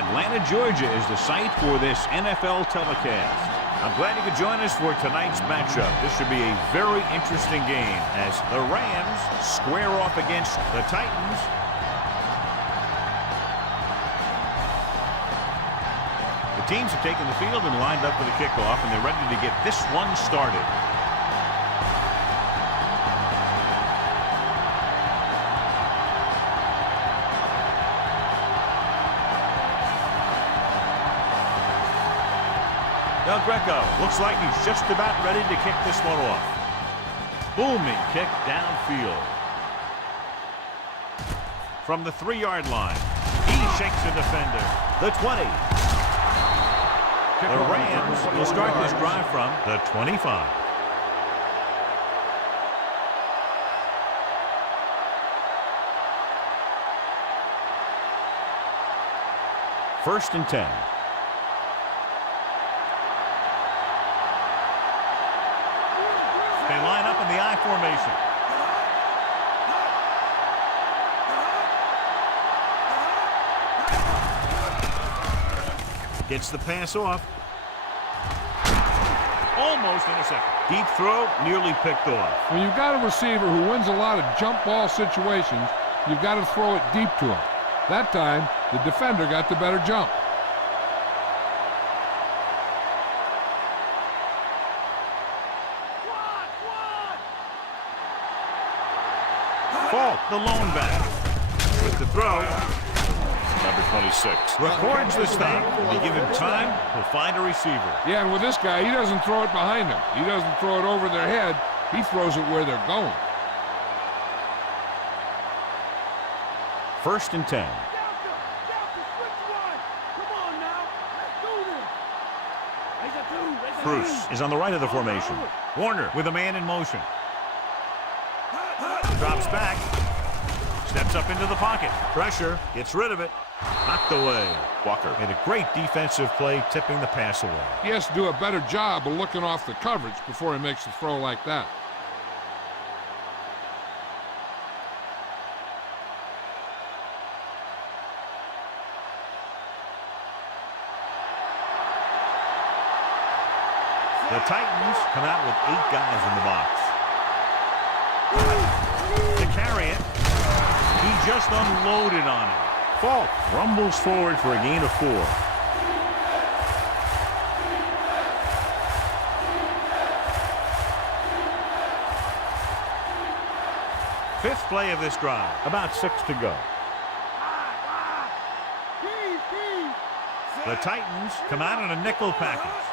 Atlanta, Georgia is the site for this NFL telecast. I'm glad you could join us for tonight's matchup. This should be a very interesting game as the Rams square off against the Titans. The teams have taken the field and lined up for the kickoff, and they're ready to get this one started. Del Greco looks like he's just about ready to kick this one off. Booming kick downfield. From the 3-yard line, he shakes a defender. The 20. The Rams will start this drive from the 25. First and 10. They line up in the I formation. Gets the pass off. Almost intercepted. Deep throw, nearly picked off. When you've got a receiver who wins a lot of jump ball situations, you've got to throw it deep to him. That time, the defender got the better jump. Fault, the lone back. With the throw, number 26 records the stop. When you give him time, he'll find a receiver. Yeah, and with this guy, he doesn't throw it behind him. He doesn't throw it over their head. He throws it where they're going. First and 10. Bruce is on the right of the formation. Warner with a man in motion. Drops back. Steps up into the pocket. Pressure. Gets rid of it. Knocked away. Walker made a great defensive play, tipping the pass away. He has to do a better job of looking off the coverage before he makes a throw like that. The Titans come out with 8 guys in the box. To carry it, he just unloaded on it. Fault rumbles forward for a gain of 4. Fifth play of this drive. About 6 to go. The Titans come out in a nickel package.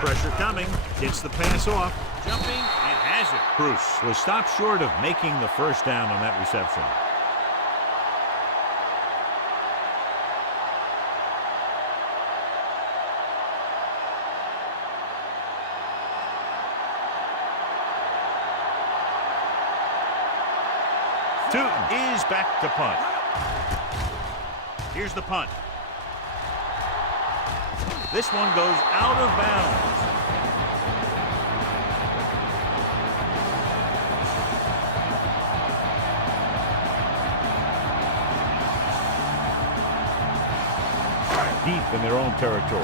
Pressure coming. Gets the pass off. Jumping and has it. Bruce was stopped short of making the first down on that reception. Tootin is back to punt. Here's the punt. This one goes out of bounds. Deep in their own territory.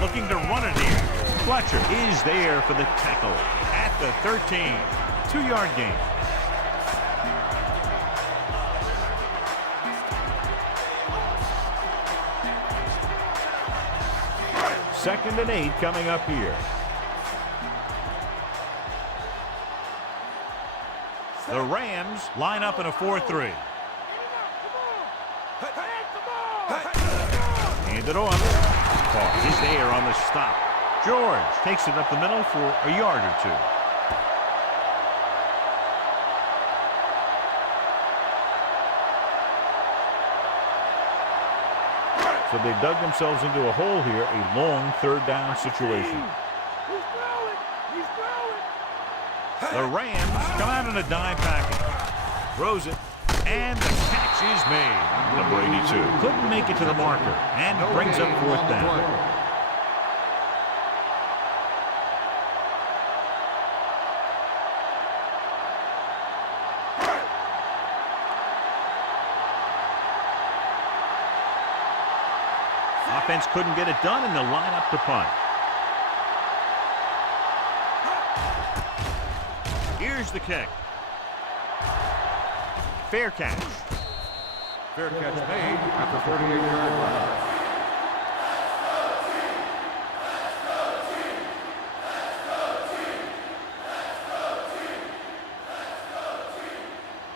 Looking to run it here. Fletcher is there for the tackle at the 13. 2-yard gain. Second and 8 coming up here. The Rams line up in a 4-3. Hand it off. He's there on the stop. George takes it up the middle for a yard or 2. So they dug themselves into a hole here, a long 3rd down situation. The Rams come out in a dime package. Throws it And the catch is made. The Brady 2. Couldn't make it to the marker and brings up 4th down. Offense couldn't get it done, and they'll line up to punt. Here's the kick. Fair catch. Fair catch made at the 38-yard line.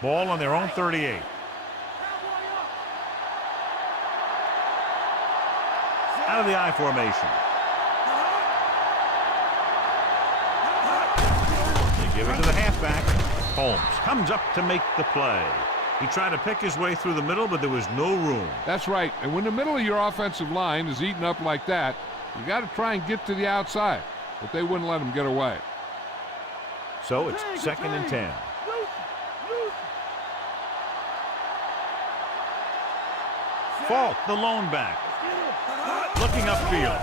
Ball on their own 38. Out of the I formation. They give it to the halfback. Holmes comes up to make the play. He tried to pick his way through the middle, but there was no room. That's right. And when the middle of your offensive line is eaten up like that, you got to try and get to the outside. But they wouldn't let him get away. So it's 2nd and 10. Falk, the lone back. Looking upfield.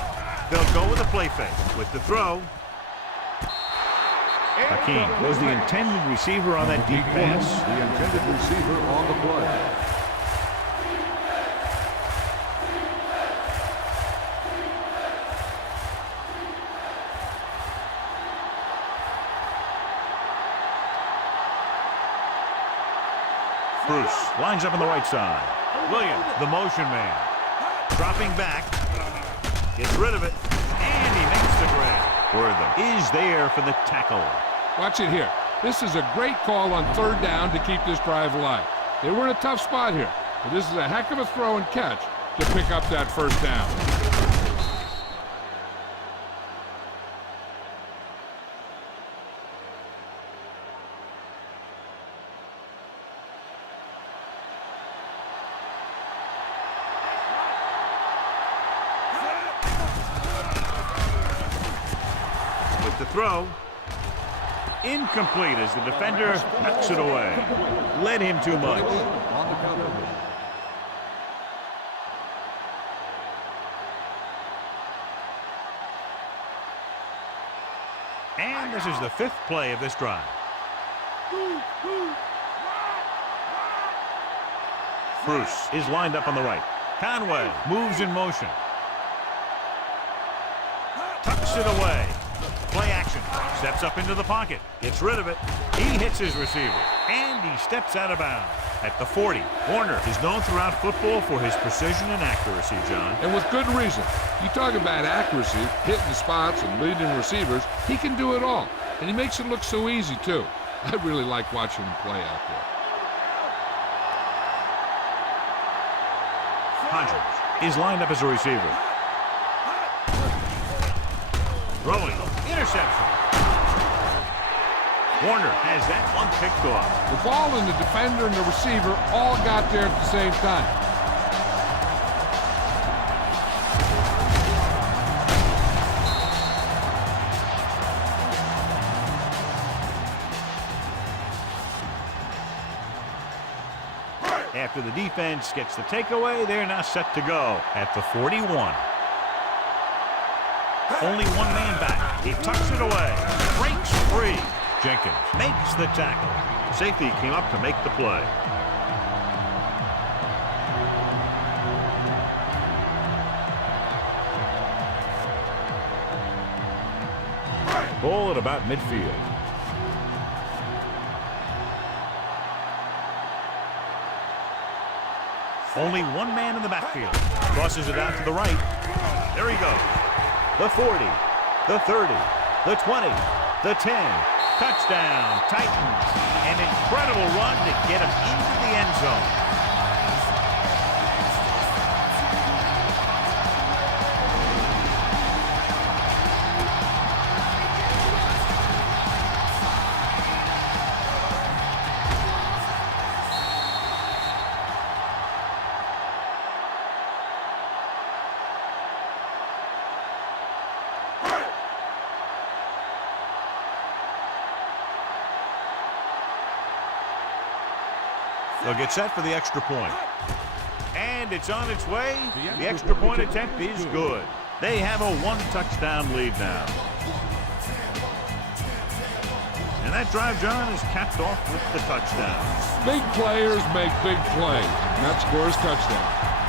They'll go with a play fake. With the throw. Hakeem was the intended receiver on that deep pass. The intended receiver on the play. Bruce lines up on the right side. Williams, the motion man. Dropping back. Gets rid of it. And he makes the grab. Wortham is there for the tackle. Watch it here. This is a great call on 3rd down to keep this drive alive. They were in a tough spot here, but this is a heck of a throw and catch to pick up that 1st down. With the throw. Incomplete as the defender knocks it away. Led him too much. And this is the 5th play of this drive. Bruce is lined up on the right. Conway moves in motion. Tucks it away. Play action. Steps up into the pocket. Gets rid of it. He hits his receiver. And he steps out of bounds. At the 40, Warner is known throughout football for his precision and accuracy, John. And with good reason. You talk about accuracy, hitting spots and leading receivers, he can do it all. And he makes it look so easy, too. I really like watching him play out there. Hodgins is lined up as a receiver. Throwing. Interception. Warner has that one picked off. The ball and the defender and the receiver all got there at the same time. After the defense gets the takeaway, they're now set to go at the 41. Only one man back. He tucks it away. Breaks free. Jenkins makes the tackle. Safety came up to make the play. Ball at about midfield. Only one man in the backfield. Crosses it out to the right. There he goes. The 40, the 30, the 20, the 10. Touchdown, Titans. An incredible run to get him into the end zone. They'll get set for the extra point. And it's on its way. The extra point attempt is good. They have a 1-touchdown lead now. And that drive, John, is capped off with the touchdown. Big players make big plays. And that scores touchdown.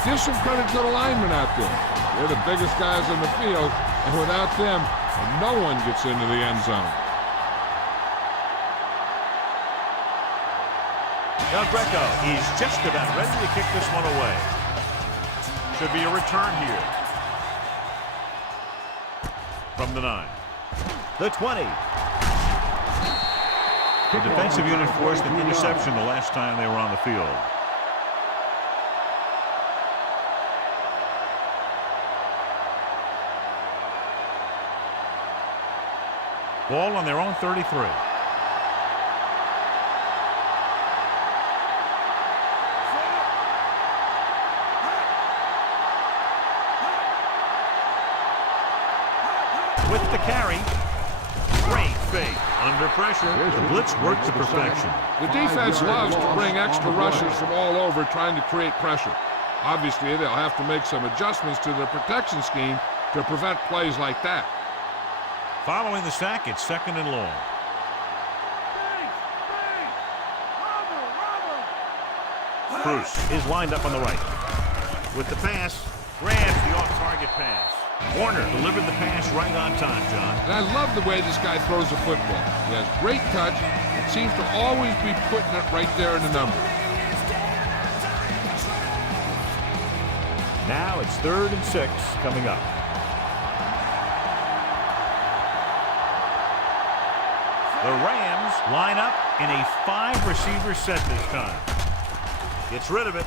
Give some credit to the linemen out there. They're the biggest guys on the field, and without them, no one gets into the end zone. Now Greco is just about ready to kick this one away. Should be a return here. From the 9. The 20. The defensive unit forced an interception the last time they were on the field. Ball on their own 33. With the carry. Great fake. Under pressure. The blitz worked to perfection. The defense loves to bring extra rushers from all over trying to create pressure. Obviously, they'll have to make some adjustments to their protection scheme to prevent plays like that. Following the sack, it's 2nd and long. Bruce is lined up on the right. With the pass, grabs the off-target pass. Warner delivered the pass right on time, John. And I love the way this guy throws the football. He has great touch and seems to always be putting it right there in the numbers. Now it's 3rd and 6 coming up. The Rams line up in a 5-receiver set this time. Gets rid of it,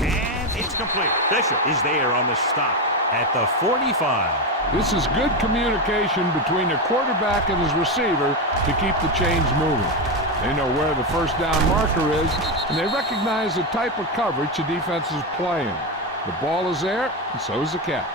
and it's complete. Bishop is there on the stop at the 45. This is good communication between the quarterback and his receiver to keep the chains moving. They know where the first down marker is, and they recognize the type of coverage the defense is playing. The ball is there, and so is the catch.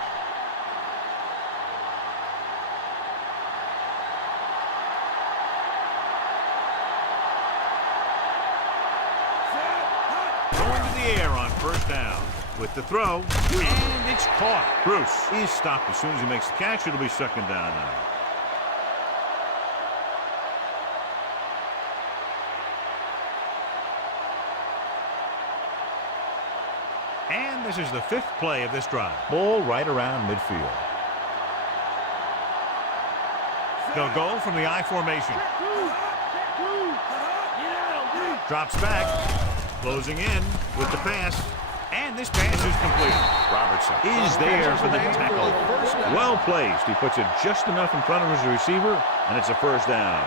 First down with the throw, and it's caught. Bruce is stopped as soon as he makes the catch. It'll be 2nd down now. And this is the 5th play of this drive. Ball right around midfield. They'll go from the I formation. Drops back, closing in with the pass. And this pass is complete. Robertson is there for the tackle. Well placed. He puts it just enough in front of his receiver, and it's a 1st down.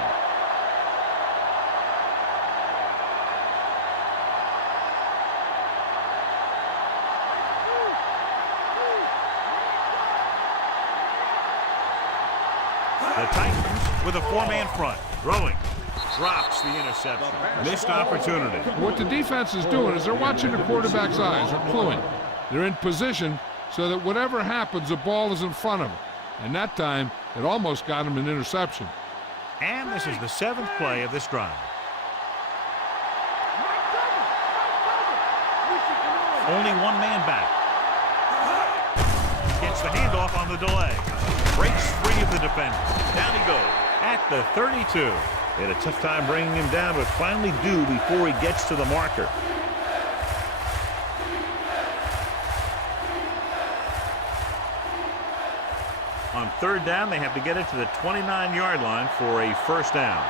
The Titans with a 4-man front. Throwing. Drops the interception. Missed opportunity. What the defense is doing is they're watching the quarterback's eyes. They're cluing. They're in position so that whatever happens, the ball is in front of them. And that time, it almost got him an interception. And this is the 7th play of this drive. Only 1 man back. Gets the handoff on the delay. Breaks free of the defender. Down he goes at the 32. They had a tough time bringing him down, but finally do before he gets to the marker. On 3rd down, they have to get it to the 29-yard line for a 1st down.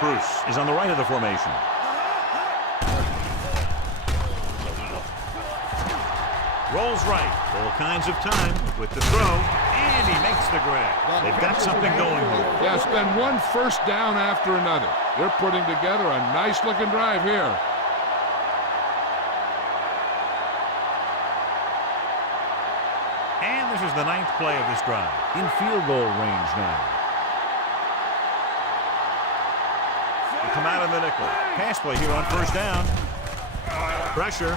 Bruce is on the right of the formation. Rolls right. All kinds of time with the throw, and he makes the grab. They've got something going here. Yeah, it's been one 1st down after another. They're putting together a nice-looking drive here. And this is the 9th play of this drive. In field goal range now. They come out of the nickel. Pass play here on 1st down. Pressure.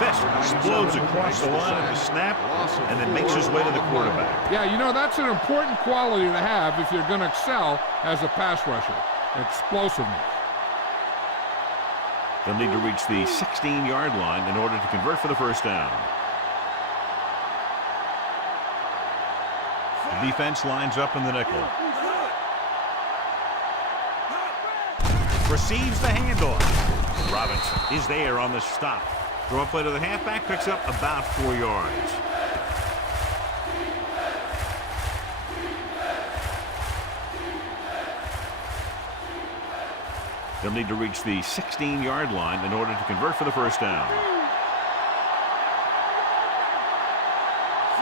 Fest explodes across the line at the snap and then makes his way to the quarterback. Yeah, you know, that's an important quality to have if you're going to excel as a pass rusher. explosiveness. They'll need to reach the 16-yard line in order to convert for the first down. The defense lines up in the nickel. Receives the handoff. Robinson is there on the stop. Throw play to the halfback, picks up about 4 yards. They'll need to reach the 16-yard line in order to convert for the first down.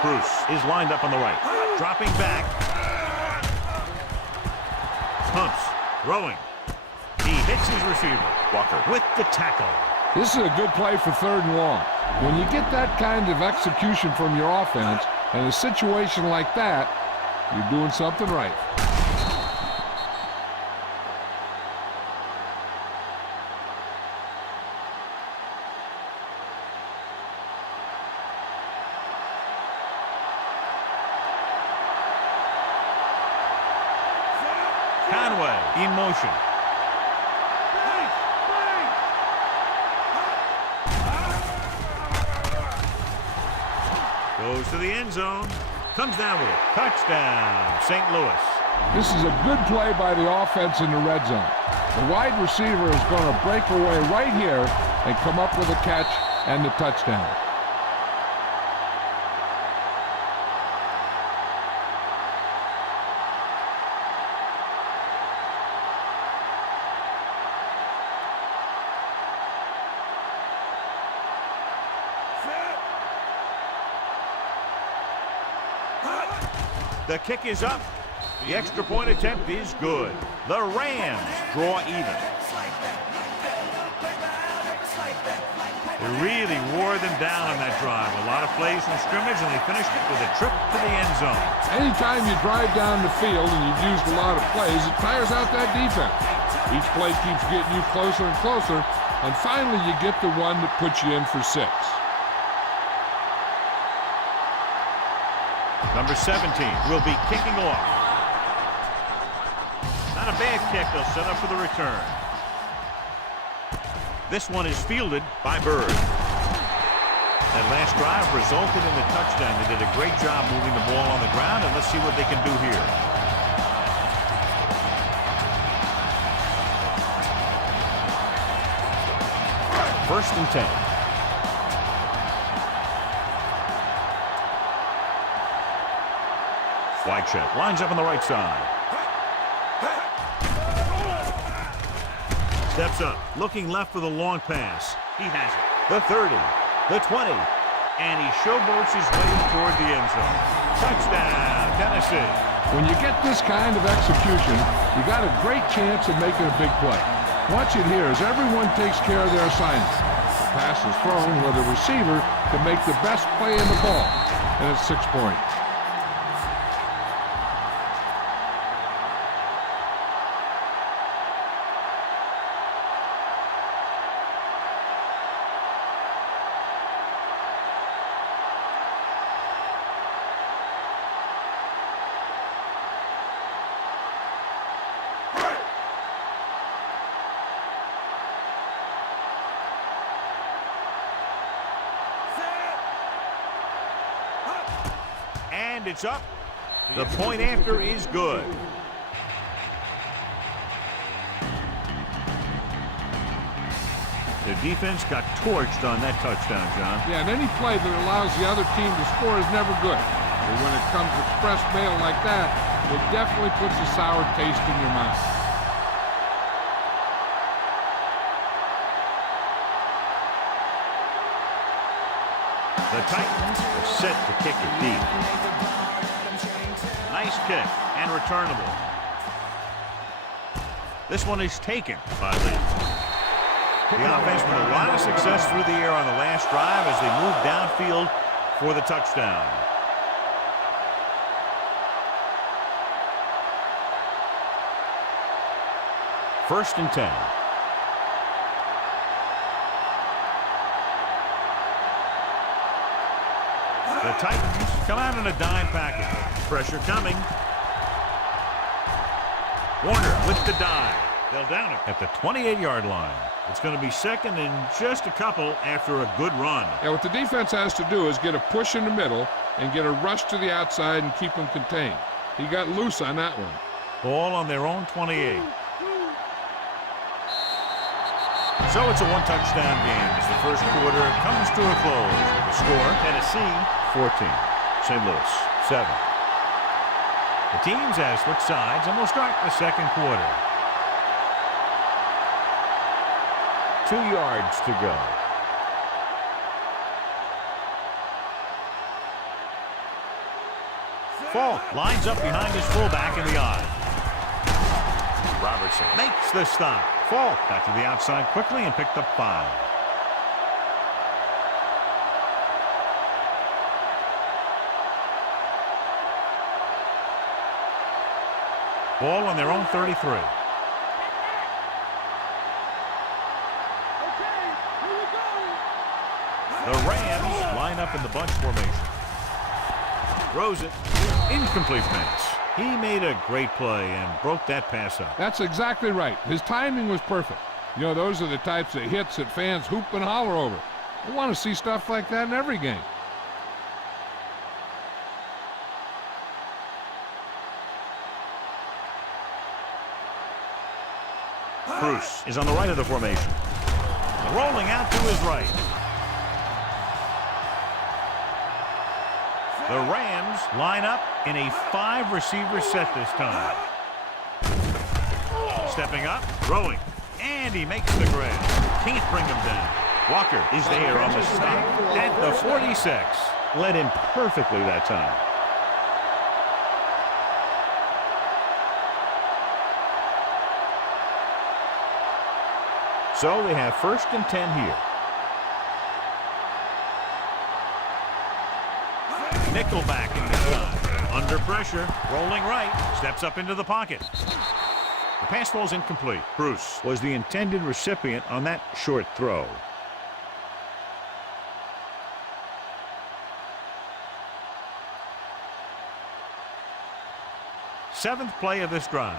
Bruce is lined up on the right. Dropping back. Pumps. Throwing. He hits his receiver. Walker with the tackle. This is a good play for 3rd and long. When you get that kind of execution from your offense in a situation like that, you're doing something right. Conway in motion. Goes to the end zone. Comes down with it. Touchdown, St. Louis. This is a good play by the offense in the red zone. The wide receiver is going to break away right here and come up with a catch and the touchdown. The kick is up. The extra point attempt is good. The Rams draw even. They really wore them down on that drive. A lot of plays from scrimmage, and they finished it with a trip to the end zone. Anytime you drive down the field and you've used a lot of plays, it tires out that defense. Each play keeps getting you closer and closer, and finally you get the one that puts you in for 6. Number 17 will be kicking off. Not a bad kick. They'll set up for the return. This one is fielded by Bird. That last drive resulted in the touchdown. They did a great job moving the ball on the ground, and let's see what they can do here. First and 10. Whitecheck lines up on the right side. Steps up, looking left for the long pass. He has it. The 30, the 20, and he showboats his way toward the end zone. Touchdown, Tennessee. When you get this kind of execution, you got a great chance of making a big play. Watch it here as everyone takes care of their assignment. The pass is thrown where the receiver can make the best play in the ball, and it's 6 points. And it's up. The point after is good. The defense got torched on that touchdown, John. Yeah, and any play that allows the other team to score is never good. But when it comes express mail like that, it definitely puts a sour taste in your mouth. The Titans are set to kick it deep. Nice kick and returnable. This one is taken by Lee. The offense with a lot of success through the air on the last drive as they move downfield for the touchdown. First and 10. The Titans come out in a dime package. Pressure coming. Warner with the dive. They'll down it at the 28-yard line. It's going to be second and just a couple after a good run. And what the defense has to do is get a push in the middle and get a rush to the outside and keep them contained. He got loose on that one. Ball on their own 28. So it's a one-touchdown game as the first quarter comes to a close with the score, Tennessee 14, St. Louis 7. The teams have switched sides and will start the second quarter. 2 yards to go. Falk lines up behind his fullback in the eye. Robertson makes the stop. Falk got to the outside quickly and picked up 5. Ball on their own 33. The Rams line up in the bunch formation. Throws it. Incomplete pass. He made a great play and broke that pass up. That's exactly right. His timing was perfect. You know, those are the types of hits that fans hoop and holler over. I want to see stuff like that in every game. Bruce is on the right of the formation. Rolling out to his right. The Rams line up in a 5-receiver set this time. Stepping up, throwing, and he makes the grab. Can't bring him down. Walker is there on the stop at the 46. Led him perfectly that time. So they have 1st and 10 here. Nickelback in this time. Under pressure, rolling right, steps up into the pocket. The pass falls incomplete. Bruce was the intended recipient on that short throw. Seventh play of this drive.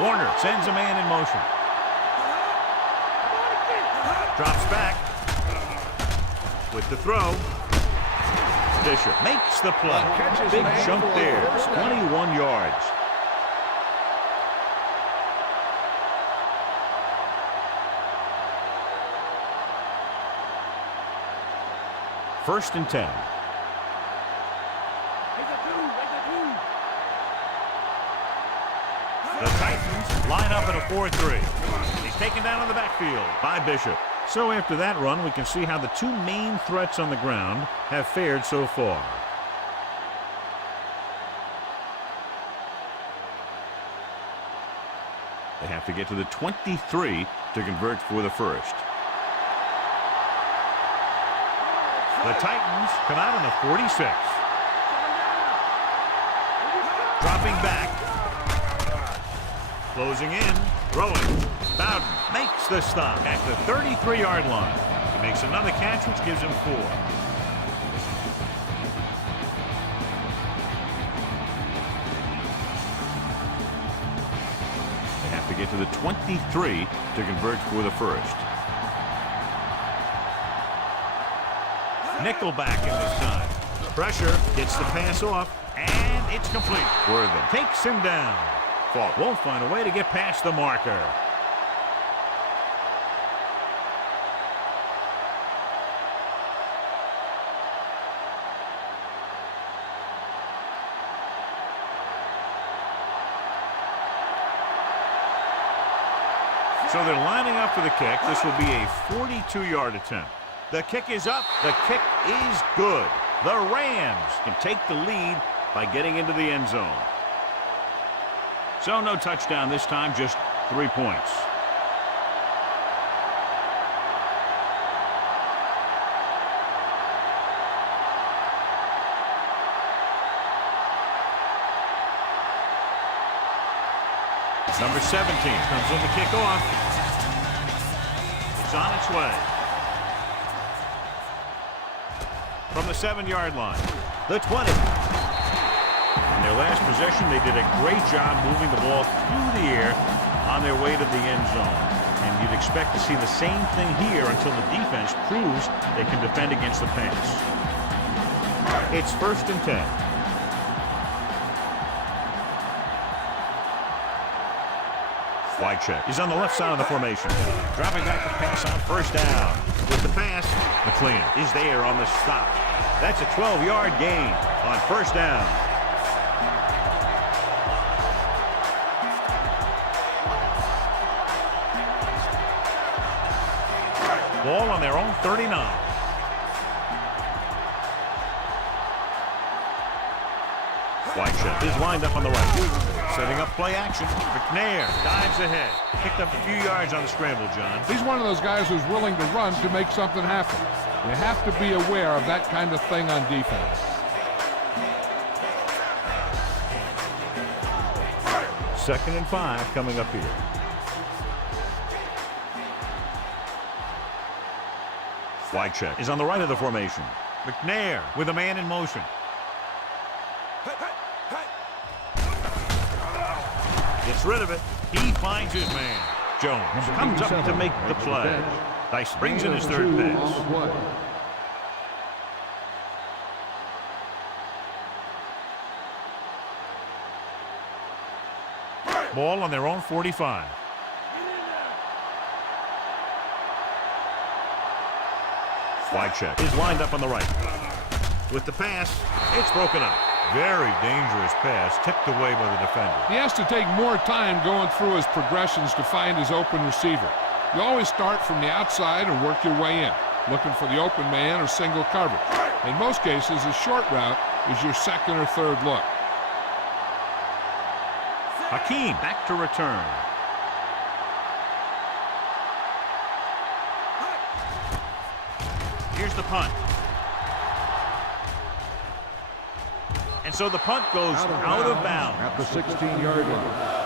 Warner sends a man in motion. Drops back with the throw. Bishop makes the play. Big chunk there. 21 yards. First and 10. The Titans line up in a 4-3. He's taken down in the backfield by Bishop. So after that run, we can see how the two main threats on the ground have fared so far. They have to get to the 23 to convert for the first. The Titans come out on the 46. Dropping back. Closing in. Throwing. Bowden makes the stop at the 33-yard line. He makes another catch, which gives him 4. They have to get to the 23 to convert for the first. Nickelback in this time. Pressure gets the pass off, and it's complete. Worthing takes him down. Falk won't find a way to get past the marker. So they're lining up for the kick. This will be a 42-yard attempt. The kick is up. The kick is good. The Rams can take the lead by getting into the end zone. So no touchdown this time, just 3 points. Number 17 comes in to kick off. It's on its way. From the 7-yard line. The 20. last possession, they did a great job moving the ball through the air on their way to the end zone. And you'd expect to see the same thing here until the defense proves they can defend against the pass. It's 1st and 10. Wide check. He's on the left side of the formation. Dropping back to pass on 1st down. With the pass, McNair is there on the stop. That's a 12-yard gain on 1st down. Ball on their own 39. Wide check is lined up on the right. Setting up play action. McNair dives ahead. Picked up a few yards on the scramble, John. He's one of those guys who's willing to run to make something happen. You have to be aware of that kind of thing on defense. 2nd and 5 coming up here. Wide check is on the right of the formation. McNair with a man in motion. Gets rid of it. He finds his man. Jones comes up to make the play. Dice brings in his 3rd pass. Ball on their own 45. Wide check is lined up on the right. With the pass, it's broken up. Very dangerous pass, tipped away by the defender. He has to take more time going through his progressions to find his open receiver. You always start from the outside and work your way in, looking for the open man or single coverage. In most cases, a short route is your 2nd or 3rd look. Hakeem back to return. Here's the punt. And so the punt goes out of bounds. At the 16-yard line.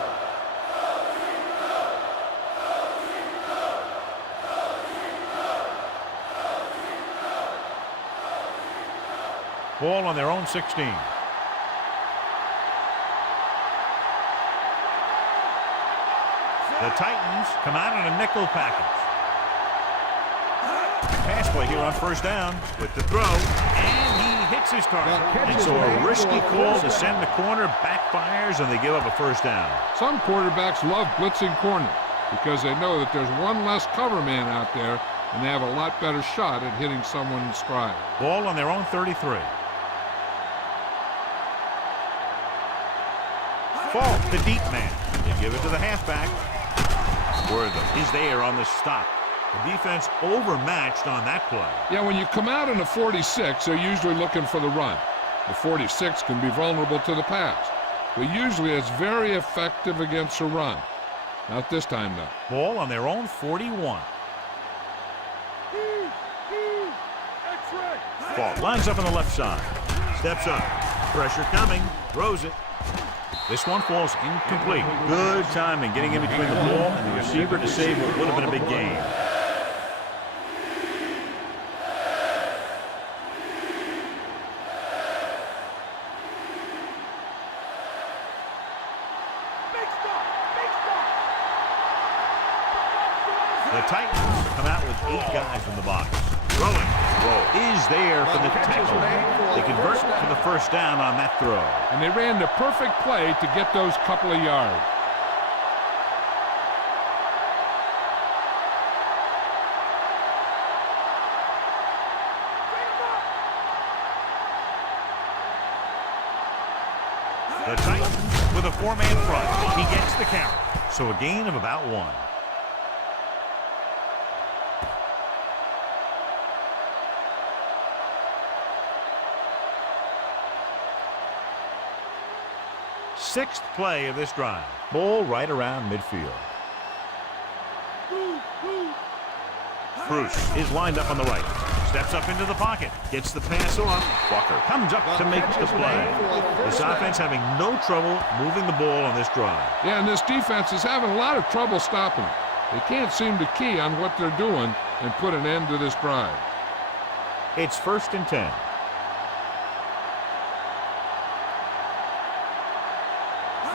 Ball on their own 16. The Titans come out in a nickel package. Pass play here on 1st down with the throw, and he hits his target. And so a risky call to send the corner backfires, and they give up a 1st down. Some quarterbacks love blitzing corner because they know that there's one less cover man out there, and they have a lot better shot at hitting someone in stride. Ball on their own 33. Fall, the deep man. They give it to the halfback. Wortham is there on the stop. The defense overmatched on that play. Yeah, when you come out in a 46, they're usually looking for the run. The 46 can be vulnerable to the pass, but usually it's very effective against a run. Not this time, though. Ball on their own 41. Ball lines up on the left side. Steps up. Pressure coming. Throws it. This one falls incomplete. Good timing getting in between the ball and the receiver to save what would have been a big gain. The Titans come out with 8 guys in the box. Throwing. Throw is there for the tackle. They convert for the 1st down on that throw. And they ran the perfect play to get those couple of yards. The Titans with a 4-man front. He gets the count. So a gain of about 1. Sixth play of this drive. Ball right around midfield. Bruce is lined up on the right. Steps up into the pocket. Gets the pass off. Walker comes up to make the play. This offense having no trouble moving the ball on this drive. Yeah, and this defense is having a lot of trouble stopping it. They can't seem to key on what they're doing and put an end to this drive. It's 1st and 10.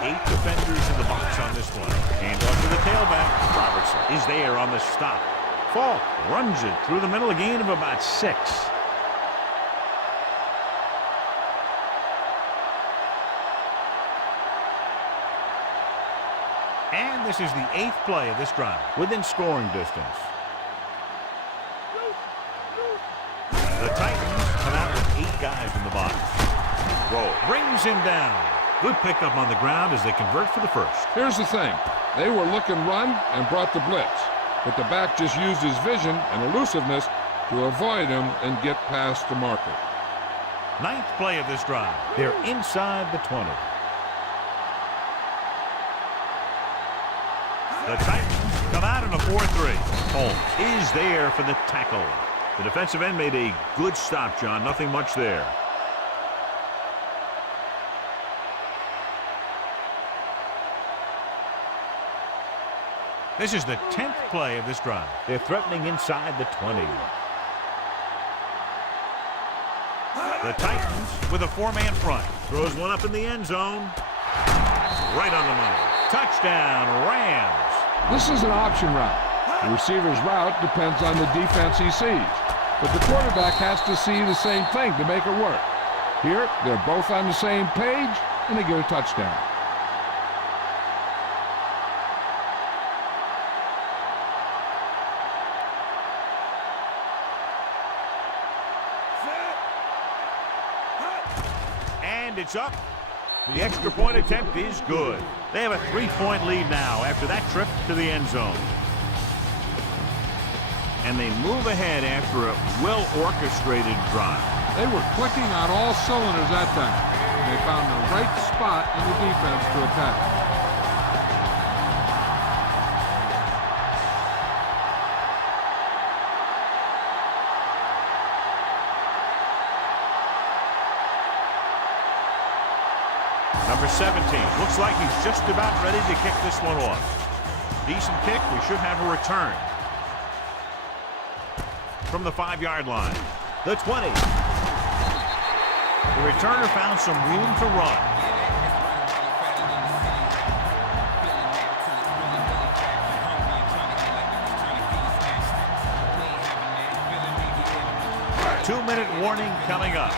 8 defenders in the box on this one. Hand off to the tailback. Robertson is there on the stop. Falk runs it through the middle, a gain of about 6. And this is the 8th play of this drive, within scoring distance. The Titans come out with 8 guys in the box. Roll brings him down. Good pickup on the ground as they convert for the first. Here's the thing. They were looking run and brought the blitz, but the back just used his vision and elusiveness to avoid him and get past the marker. 9th play of this drive. They're inside the 20. The Titans come out in a 4-3. Holmes is there for the tackle. The defensive end made a good stop, John. Nothing much there. This is the 10th play of this drive. They're threatening inside the 20. The Titans with a 4-man front. Throws one up in the end zone. Right on the money. Touchdown, Rams. This is an option route. The receiver's route depends on the defense he sees, but the quarterback has to see the same thing to make it work. Here, they're both on the same page, and they get a touchdown. And it's up. The extra point attempt is good. They have a 3-point lead now after that trip to the end zone. And they move ahead after a well-orchestrated drive. They were clicking on all cylinders that time, and they found the right spot in the defense to attack. Number 17. Looks like he's just about ready to kick this one off. Decent kick. We should have a return. From the 5-yard line. The 20. The returner found some room to run. Two-minute warning coming up.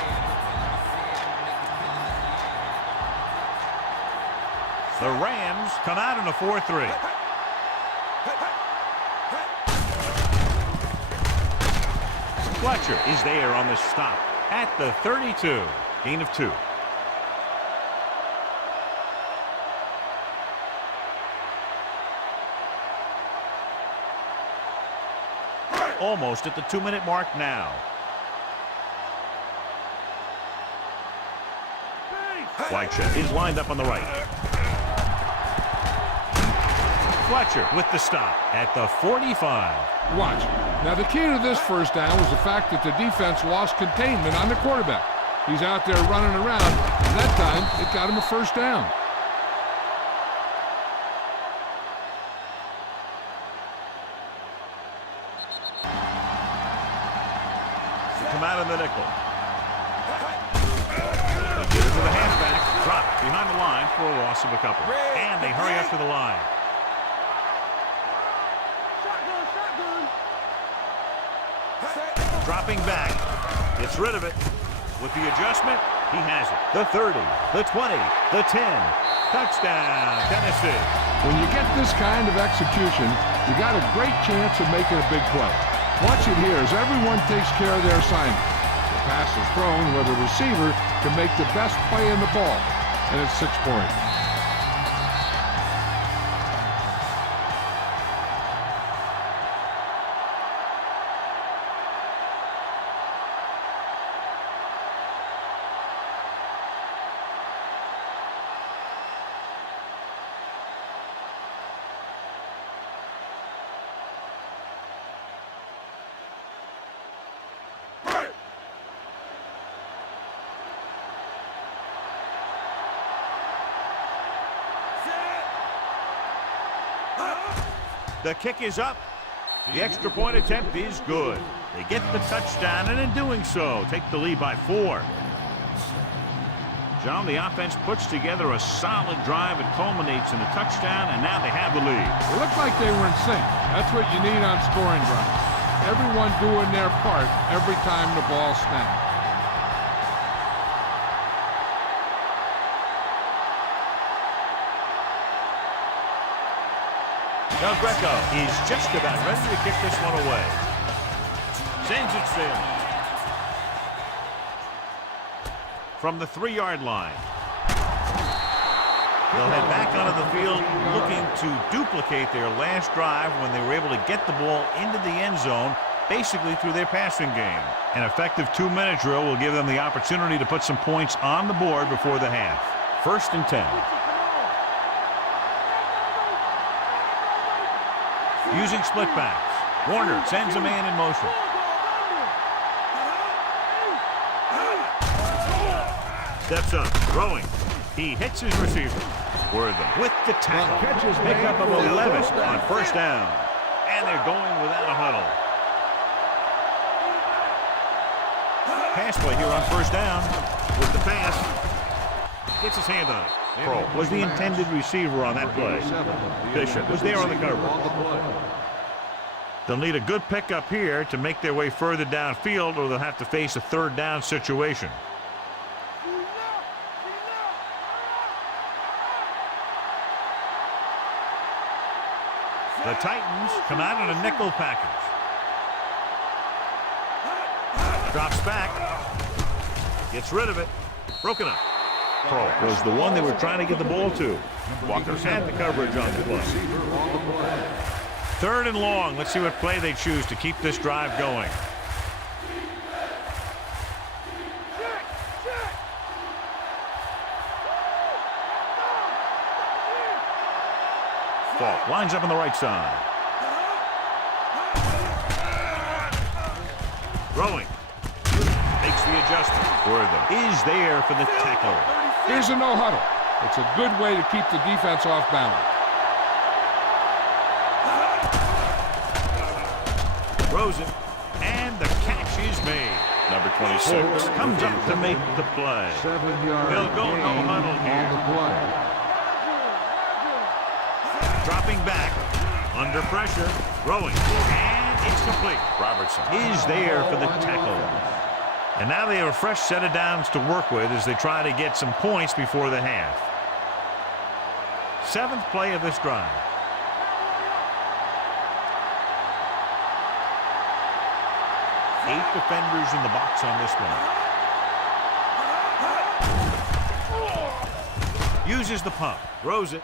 The Rams come out in a 4-3. Fletcher is there on the stop at the 32. Gain of 2. Almost at the 2-minute mark now. Whitehead is lined up on the right. Fletcher with the stop at the 45. Watch. Now, the key to this first down was the fact that the defense lost containment on the quarterback. He's out there running around, and that time it got him a first down. Come out in the nickel. They give it to the halfback. Drop behind the line for a loss of a couple. And they hurry up to the line. Dropping back. Gets rid of it. With the adjustment, he has it. The 30, the 20, the 10. Touchdown, Tennessee. When you get this kind of execution, you got a great chance of making a big play. Watch it here as everyone takes care of their assignment. The pass is thrown where the receiver can make the best play in the ball, and it's 6 points. The kick is up. The extra point attempt is good. They get the touchdown, and in doing so, take the lead by 4. John, the offense puts together a solid drive. It culminates in a touchdown, and now they have the lead. It looked like they were in sync. That's what you need on scoring drives. Everyone doing their part every time the ball snaps. Del Greco is just about ready to kick this one away. Sends it sailing. From the 3-yard line. They'll head back onto the field looking to duplicate their last drive when they were able to get the ball into the end zone, basically through their passing game. An effective 2-minute drill will give them the opportunity to put some points on the board before the half. 1st and 10. Using split backs. Warner sends a man in motion. Steps up, throwing. He hits his receiver. Worthing with the tackle. Pickup of 11 on 1st down. And they're going without a huddle. Pass play here on 1st down. With the pass. Gets his hand on it. Pro was the intended receiver on that play. Bishop was there on the cover. They'll need a good pickup here to make their way further downfield, or they'll have to face a 3rd down situation. The Titans come out in a nickel package. Drops back. Gets rid of it. Broken up. Pro was the one they were trying to get the ball to. Walker's had the coverage on the play. 3rd and long. Let's see what play they choose to keep this drive going. Falk lines up on the right side. Throwing. Makes the adjustment. Worthing is there for the tackle. Here's a no huddle. It's a good way to keep the defense off balance. Throws it, and the catch is made. Number 26 comes up to make the play. 7-yard. They'll go no huddle here. Dropping back, under pressure, throwing, and it's complete. Robertson is there for the tackle. And now they have a fresh set of downs to work with as they try to get some points before the half. 7th play of this drive. Eight defenders in the box on this one. Uses the pump, throws it.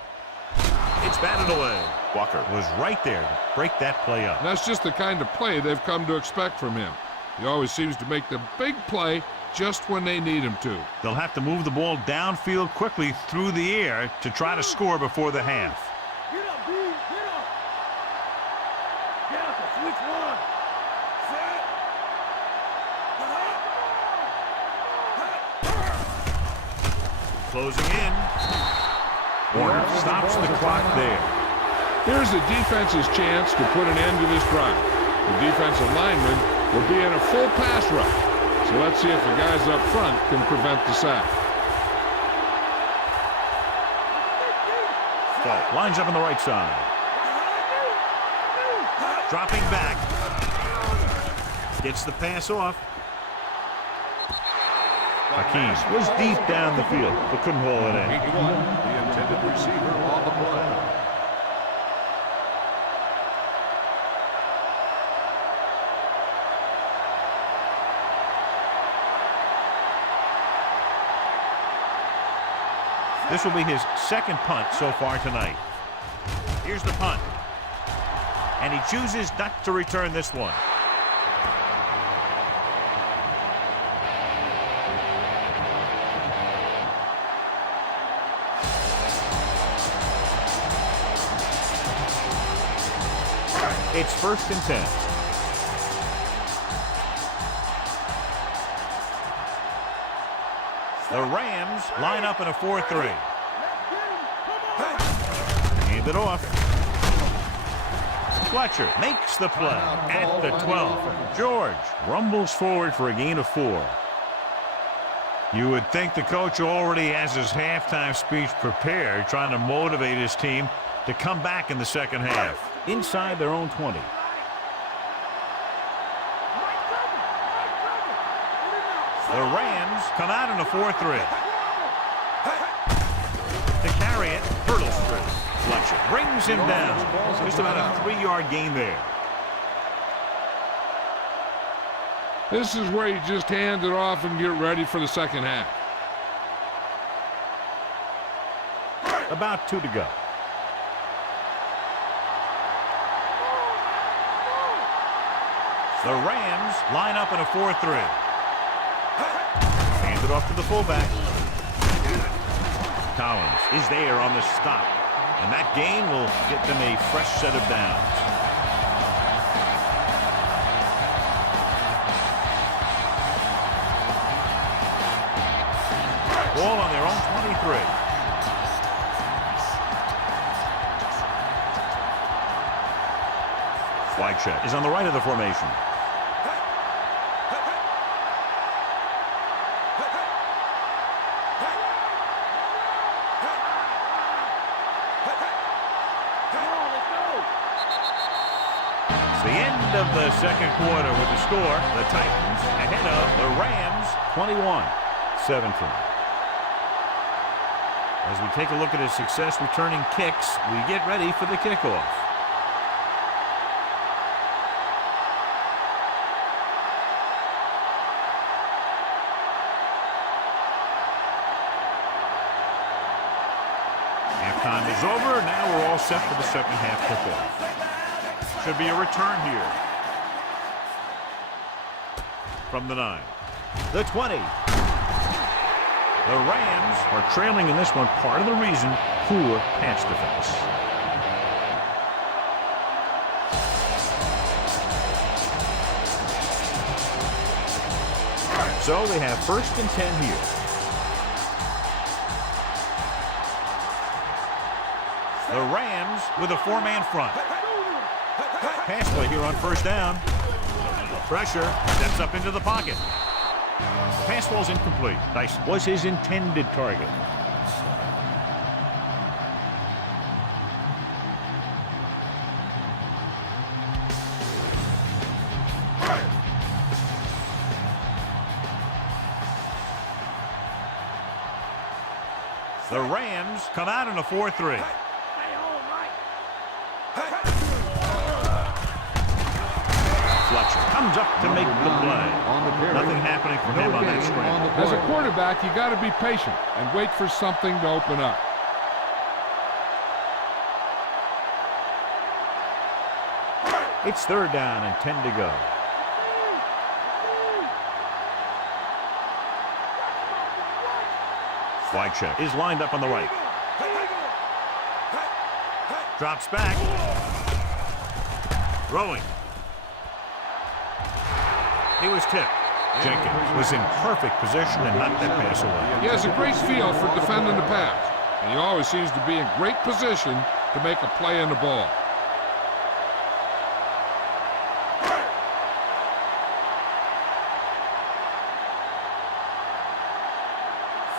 It's batted away. Walker was right there to break that play up. That's just the kind of play they've come to expect from him. He always seems to make the big play just when they need him to. They'll have to move the ball downfield quickly through the air to try to score before the half. Get up, B. Get up. Get up and switch one. Set. Closing in. Warner stops the clock there. Here's the defense's chance to put an end to this drive. The defensive lineman will be in a full pass rush. So let's see if the guys up front can prevent the sack. Falk lines up on the right side. Dropping back. Gets the pass off. Hakeem was deep down the field, but couldn't haul it in. 81, the intended receiver on the play. This will be his 2nd punt so far tonight. Here's the punt. And he chooses not to return this one. It's 1st and 10. The Rams line up in a 4-3. Hand it off. Fletcher makes the play at the 12. George rumbles forward for a gain of 4. You would think the coach already has his halftime speech prepared, trying to motivate his team to come back in the second half. Inside their own 20. The Rams come out in a 4-3. To carry it, hurdles through. Fletcher brings him down. Just about a 3-yard gain there. This is where you just hand it off and get ready for the second half. About 2 to go. The Rams line up in a 4-3. Hand it off to the fullback. Collins is there on the stop. And that gain will get them a fresh set of downs. Ball on their own 23. Flag check is on the right of the formation. It's the end of the second quarter with the score. The Titans ahead of the Rams 21-17. As we take a look at his success returning kicks, we get ready for the kickoff. Halftime is over. Now we're all set for the second half kickoff. Should be a return here. From the 9. The 20. The Rams are trailing in this one. Part of the reason, poor pass defense. So they have 1st and 10 here. The Rams with a 4-man front. Pass play here on 1st down. Pressure, steps up into the pocket. Pass ball's incomplete. Nice was his intended target. The Rams come out in a 4-3. Fletcher comes up to make the play. Nothing happening for him on that scramble. As a quarterback, you got to be patient and wait for something to open up. It's 3rd down and 10 to go. Flag check is lined up on the right. Drops back. Throwing. He was tipped. Jenkins was in perfect position and knocked that pass away. He has a great feel for defending the pass, and he always seems to be in great position to make a play on the ball.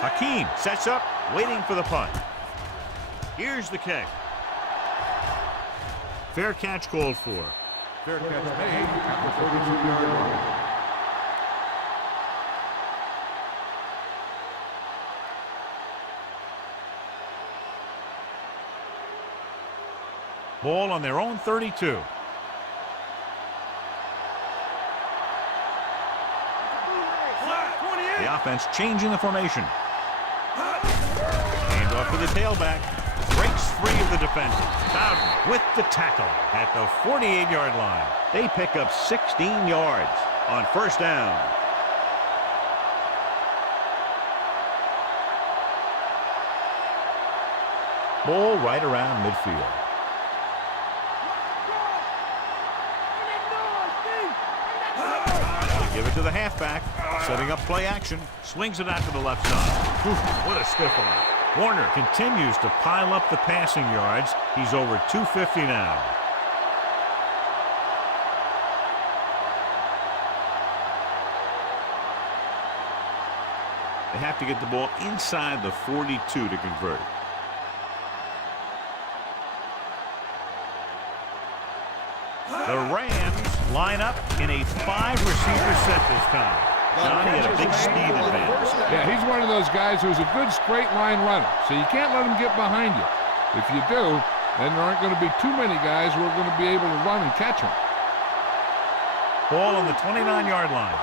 Hakeem sets up, waiting for the punt. Here's the kick. Fair catch called for. Fair catch made at the 42-yard line. Ball on their own 32. The offense changing the formation. Hand off to the tailback. Breaks free of the defender. Bowden with the tackle at the 48-yard line. They pick up 16 yards on 1st down. Ball right around midfield. Give it to the halfback, setting up play action, swings it out to the left side. Ooh, what a stiff arm. Warner continues to pile up the passing yards. He's over 250 now. They to get the ball inside the 42 to convert. The Rams line up in a 5-receiver set this time. Johnny had a big speed advantage. Yeah, he's one of those guys who's a good straight line runner, so you can't let him get behind you. If you do, then there aren't going to be too many guys who are going to be able to run and catch him. Ball on the 29-yard line.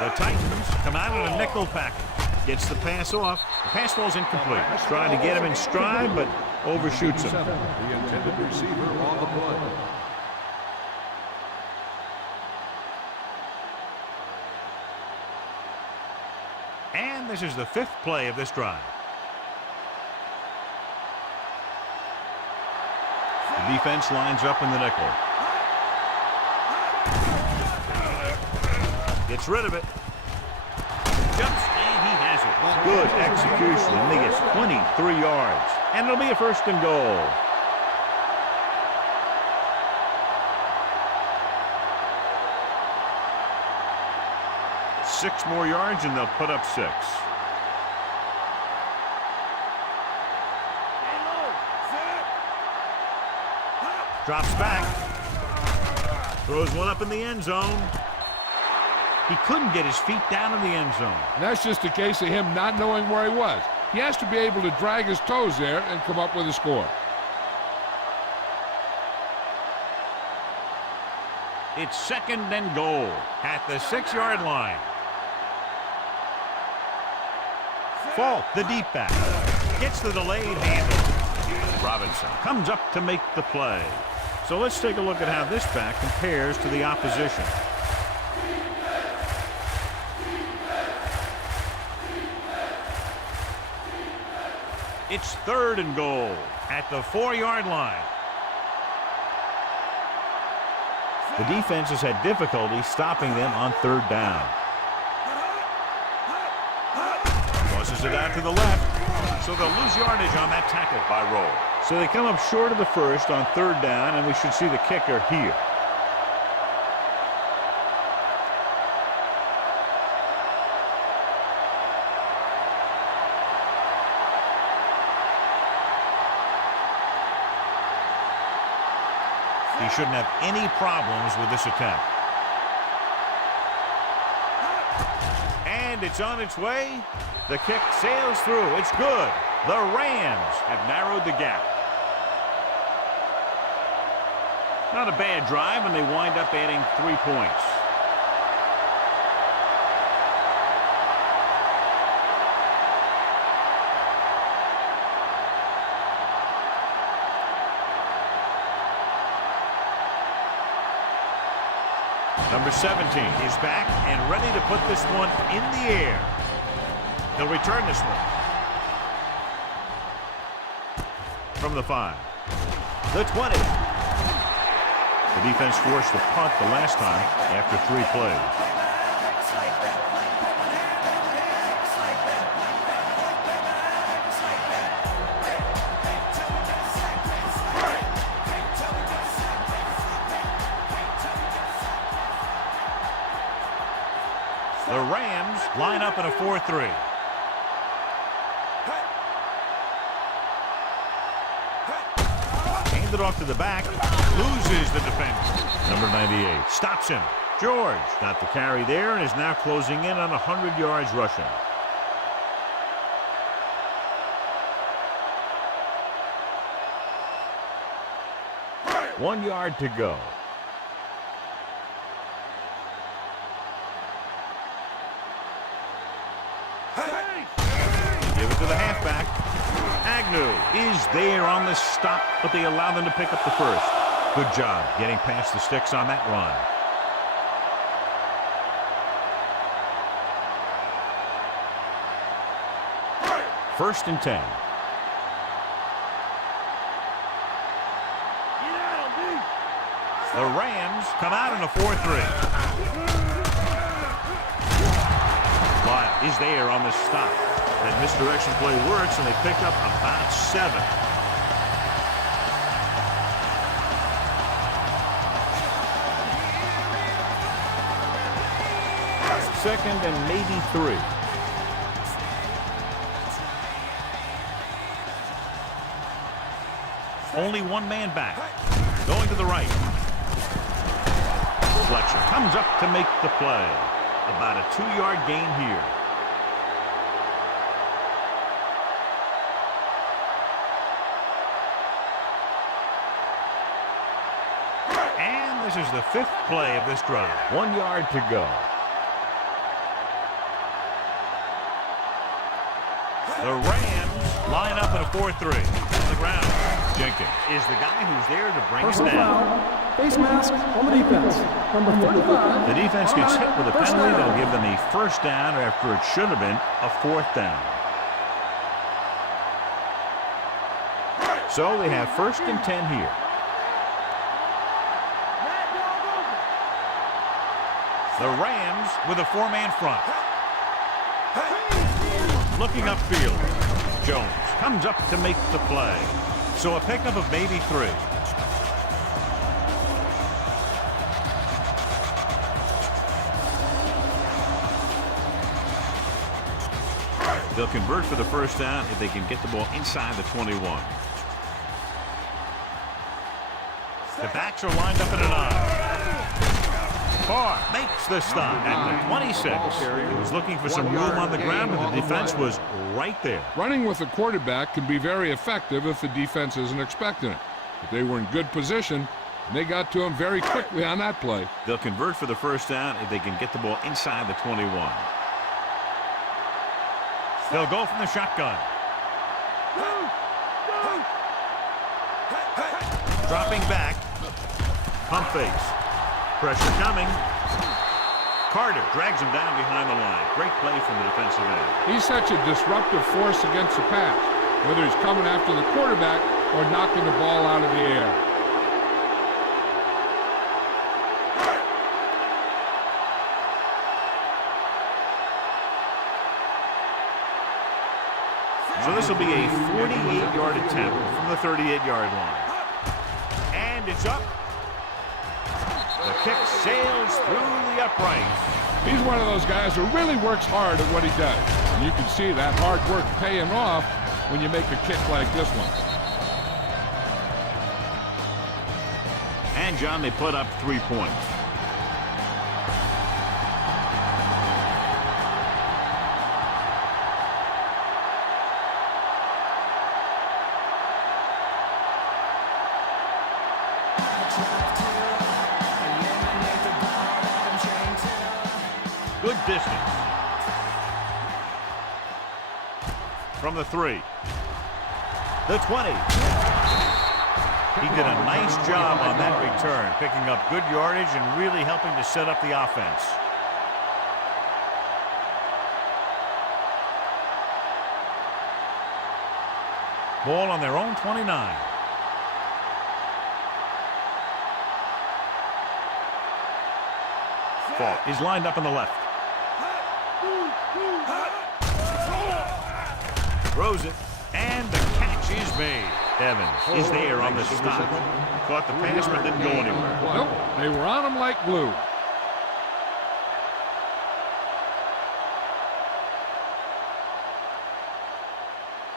The Titans come out in a nickel package. Gets the pass off. The pass ball's incomplete. Trying to get him in stride, but overshoots him. The intended receiver on the play. And this is the 5th play of this drive. The defense lines up in the nickel. Gets rid of it. Jumps, and he has it. Good execution, and he gets 23 yards. And it'll be a 1st and goal. Six more yards, and they'll put up 6. Drops back. Throws one up in the end zone. He couldn't get his feet down in the end zone. And that's just a case of him not knowing where he was. He has to be able to drag his toes there and come up with a score. It's 2nd and goal at the 6-yard line. Fault, the deep back. Gets the delayed handle. Robinson comes up to make the play. So let's take a look at how this back compares to the opposition. It's 3rd and goal at the 4-yard line. The defense has had difficulty stopping them on 3rd down. Tosses it out to the left, so they'll lose yardage on that tackle by Roll. So they come up short of the 1st on 3rd down, and we should see the kicker here. He shouldn't have any problems with this attempt. And it's on its way. The kick sails through. It's good. The Rams have narrowed the gap. Not a bad drive, and they wind up adding 3 points. Number 17 is back and ready to put this one in the air. He'll return this one. From the 5. The 20. The defense forced a punt the last time after 3 plays. The Rams line up in a 4-3. Handed off to the back. Loses the defense. Number 98 stops him. George got the carry there and is now closing in on 100 yards rushing. One yard to go. Give it to the halfback. Agnew is there on the stop, but they allow them to pick up the 1st. Good job getting past the sticks on that run. First and 10. The Rams come out in a 4-3. Lyle is there on the stop. That misdirection play works, and they pick up about 7. 2nd and maybe 3. Only one man back. Going to the right. Fletcher comes up to make the play. About a 2-yard gain here. And this is the 5th play of this drive. 1 yard to go. The Rams line up in a 4-3. On the ground. Jenkins is the guy who's there to bring us down. Face mask on the defense. Number 35. The defense gets hit with a penalty. They'll give them a 1st down after it should have been a 4th down. So they have 1st and 10 here. The Rams with a 4-man front. Looking upfield. Jones comes up to make the play. So a pickup of maybe 3. They'll convert for the 1st down if they can get the ball inside the 21. The backs are lined up at a 9. Barr makes the stop at the 26. He was looking for some room on the ground, but the defense was right there. Running with a quarterback can be very effective if the defense isn't expecting it. But they were in good position, and they got to him very quickly on that play. They'll convert for the 1st down if they can get the ball inside the 21. They'll go from the shotgun. Dropping back. Pump fakes. Pressure coming. Carter drags him down behind the line. Great play from the defensive end. He's such a disruptive force against the pass, whether he's coming after the quarterback or knocking the ball out of the air. So this will be a 48-yard attempt from the 38-yard line. And it's up. The kick sails through the uprights. He's one of those guys who really works hard at what he does. And you can see that hard work paying off when you make a kick like this one. And, John, they put up 3 points. Good distance. From the 3. The 20. He did a nice job on that return, picking up good yardage and really helping to set up the offense. Ball on their own 29. Falk is lined up on the left. Throws it, and the catch is made. Evans is there on the stop. Caught the pass, but didn't go anywhere. Nope, they were on him like glue.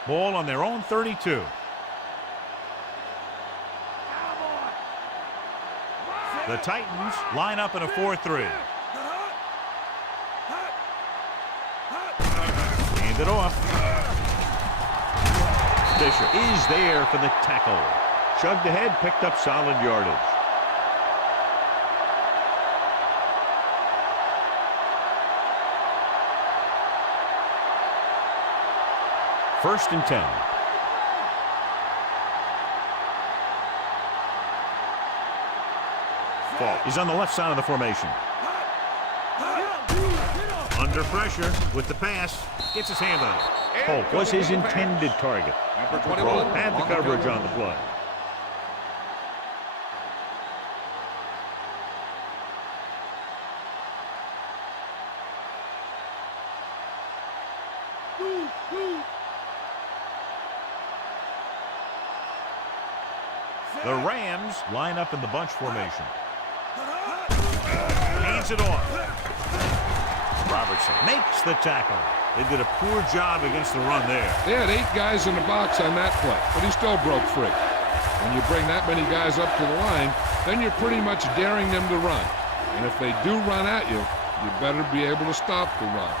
Ball on their own 32. The Titans line up in a 4-3. Hand it off. Fisher is there for the tackle. Chugged ahead, picked up solid yardage. First and 10. Falk is on the left side of the formation. Under pressure with the pass. Gets his hand on it. Polk was his intended target. Roll had the coverage on the play. The Rams line up in the bunch formation. Hands it off. Robertson makes the tackle. They did a poor job against the run there. They had 8 guys in the box on that play, but he still broke free. When you bring that many guys up to the line, then you're pretty much daring them to run. And if they do run at you, you better be able to stop the run.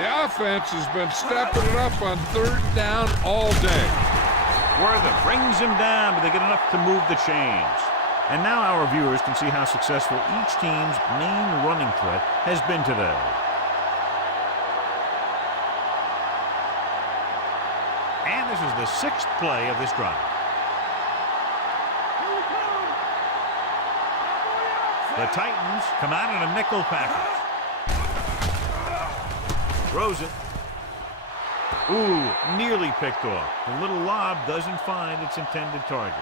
The offense has been stepping it up on 3rd down all day. Worthen brings him down, but they get enough to move the chains. And now our viewers can see how successful each team's main running threat has been today. And this is the 6th play of this drive. The Titans come out in a nickel package. Throws it. Ooh, nearly picked off. The little lob doesn't find its intended target.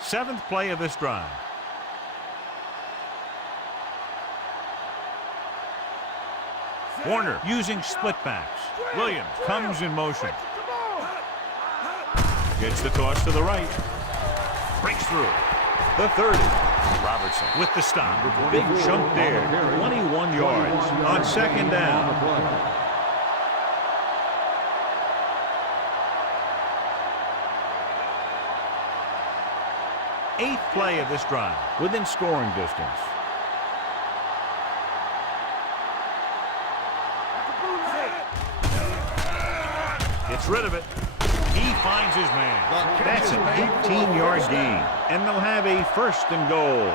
Seventh play of this drive. Warner using split backs. Williams comes in motion. Gets the toss to the right. Breaks through. The 30. Robertson with the stop. Big jump there. 21 yards on 2nd down. Eighth play of this drive. Within scoring distance. Gets rid of it. He finds his man. That's an 18-yard gain. And they'll have a 1st and goal.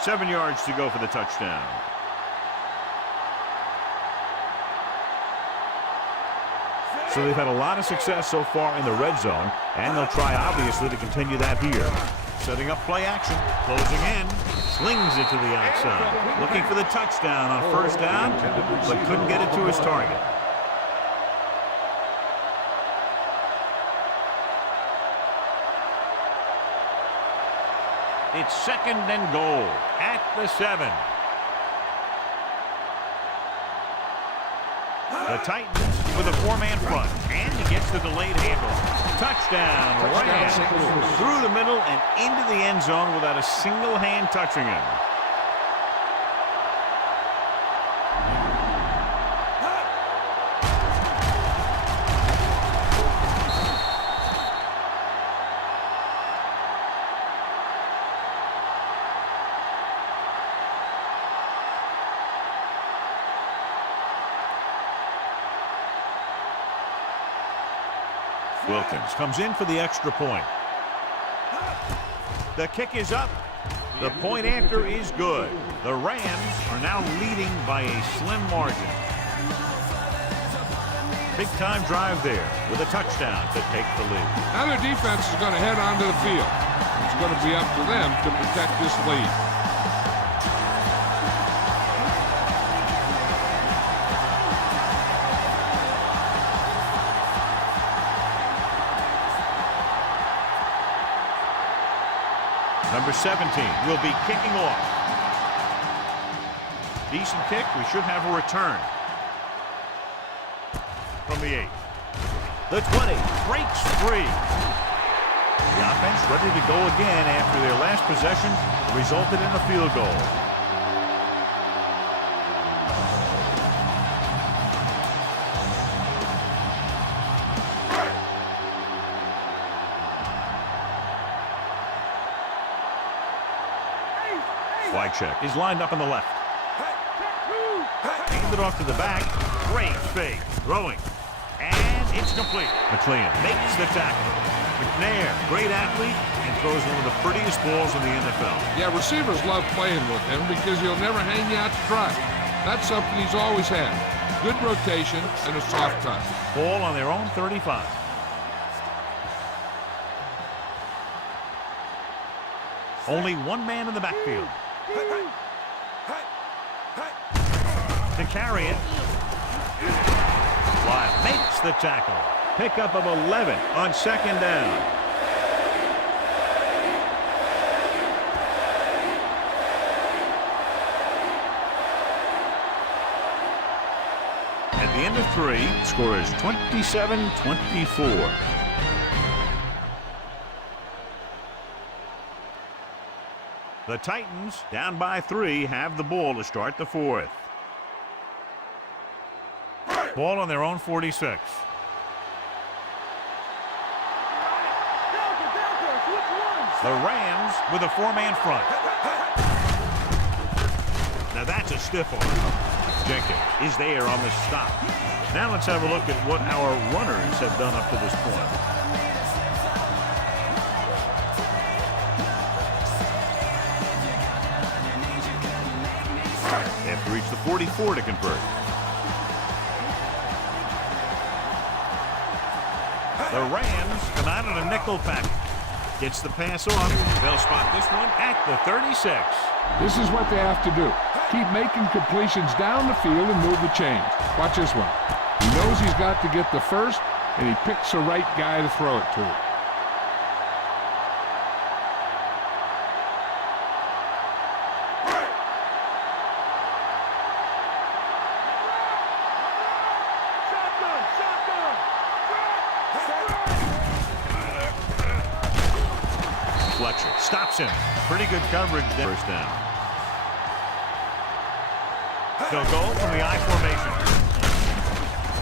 Seven yards to go for the touchdown. So they've had a lot of success so far in the red zone, and they'll try, obviously, to continue that here. Setting up play action, closing in, slings it to the outside. Looking for the touchdown on 1st down, but couldn't get it to his target. It's 2nd and goal at the 7. The Titans with a 4-man front, and he gets the delayed handle. Touchdown, Rams through the middle and into the end zone without a single hand touching him. Wilkins comes in for the extra point. The kick is up. The point after is good. The Rams are now leading by a slim margin. Big-time drive there with a touchdown to take the lead. Now their defense is going to head onto the field. It's going to be up to them to protect this lead. Number 17 will be kicking off. Decent kick. We should have a return. From the 8. The 20 breaks free. The offense ready to go again after their last possession resulted in a field goal. Wycheck is lined up on the left. Hand it off to the back. Great fake. Throwing. And it's complete. McLean makes the tackle. McNair, great athlete, and throws one of the prettiest balls in the NFL. Yeah, receivers love playing with him because he'll never hang you out to dry. That's something he's always had. Good rotation and a soft touch. Ball on their own 35. Only one man in the backfield. To carry it. Lyle makes the tackle. Pickup of 11 on 2nd down. the end of 3. Score is 27-24. The Titans, down by 3, have the ball to start the 4th. Ball on their own 46. The Rams with a 4-man front. Now that's a stiff arm. Jenkins is there on the stop. Now let's have a look at what our runners have done up to this point. They have to reach the 44 to convert. The Rams come out in a nickel package. Gets the pass off. They'll spot this one at the 36. This is what they have to do. Keep making completions down the field and move the chains. Watch this one. He knows he's got to get the first, and he picks the right guy to throw it to. Fletcher stops him. Pretty good coverage there. First down. They'll go from the I formation.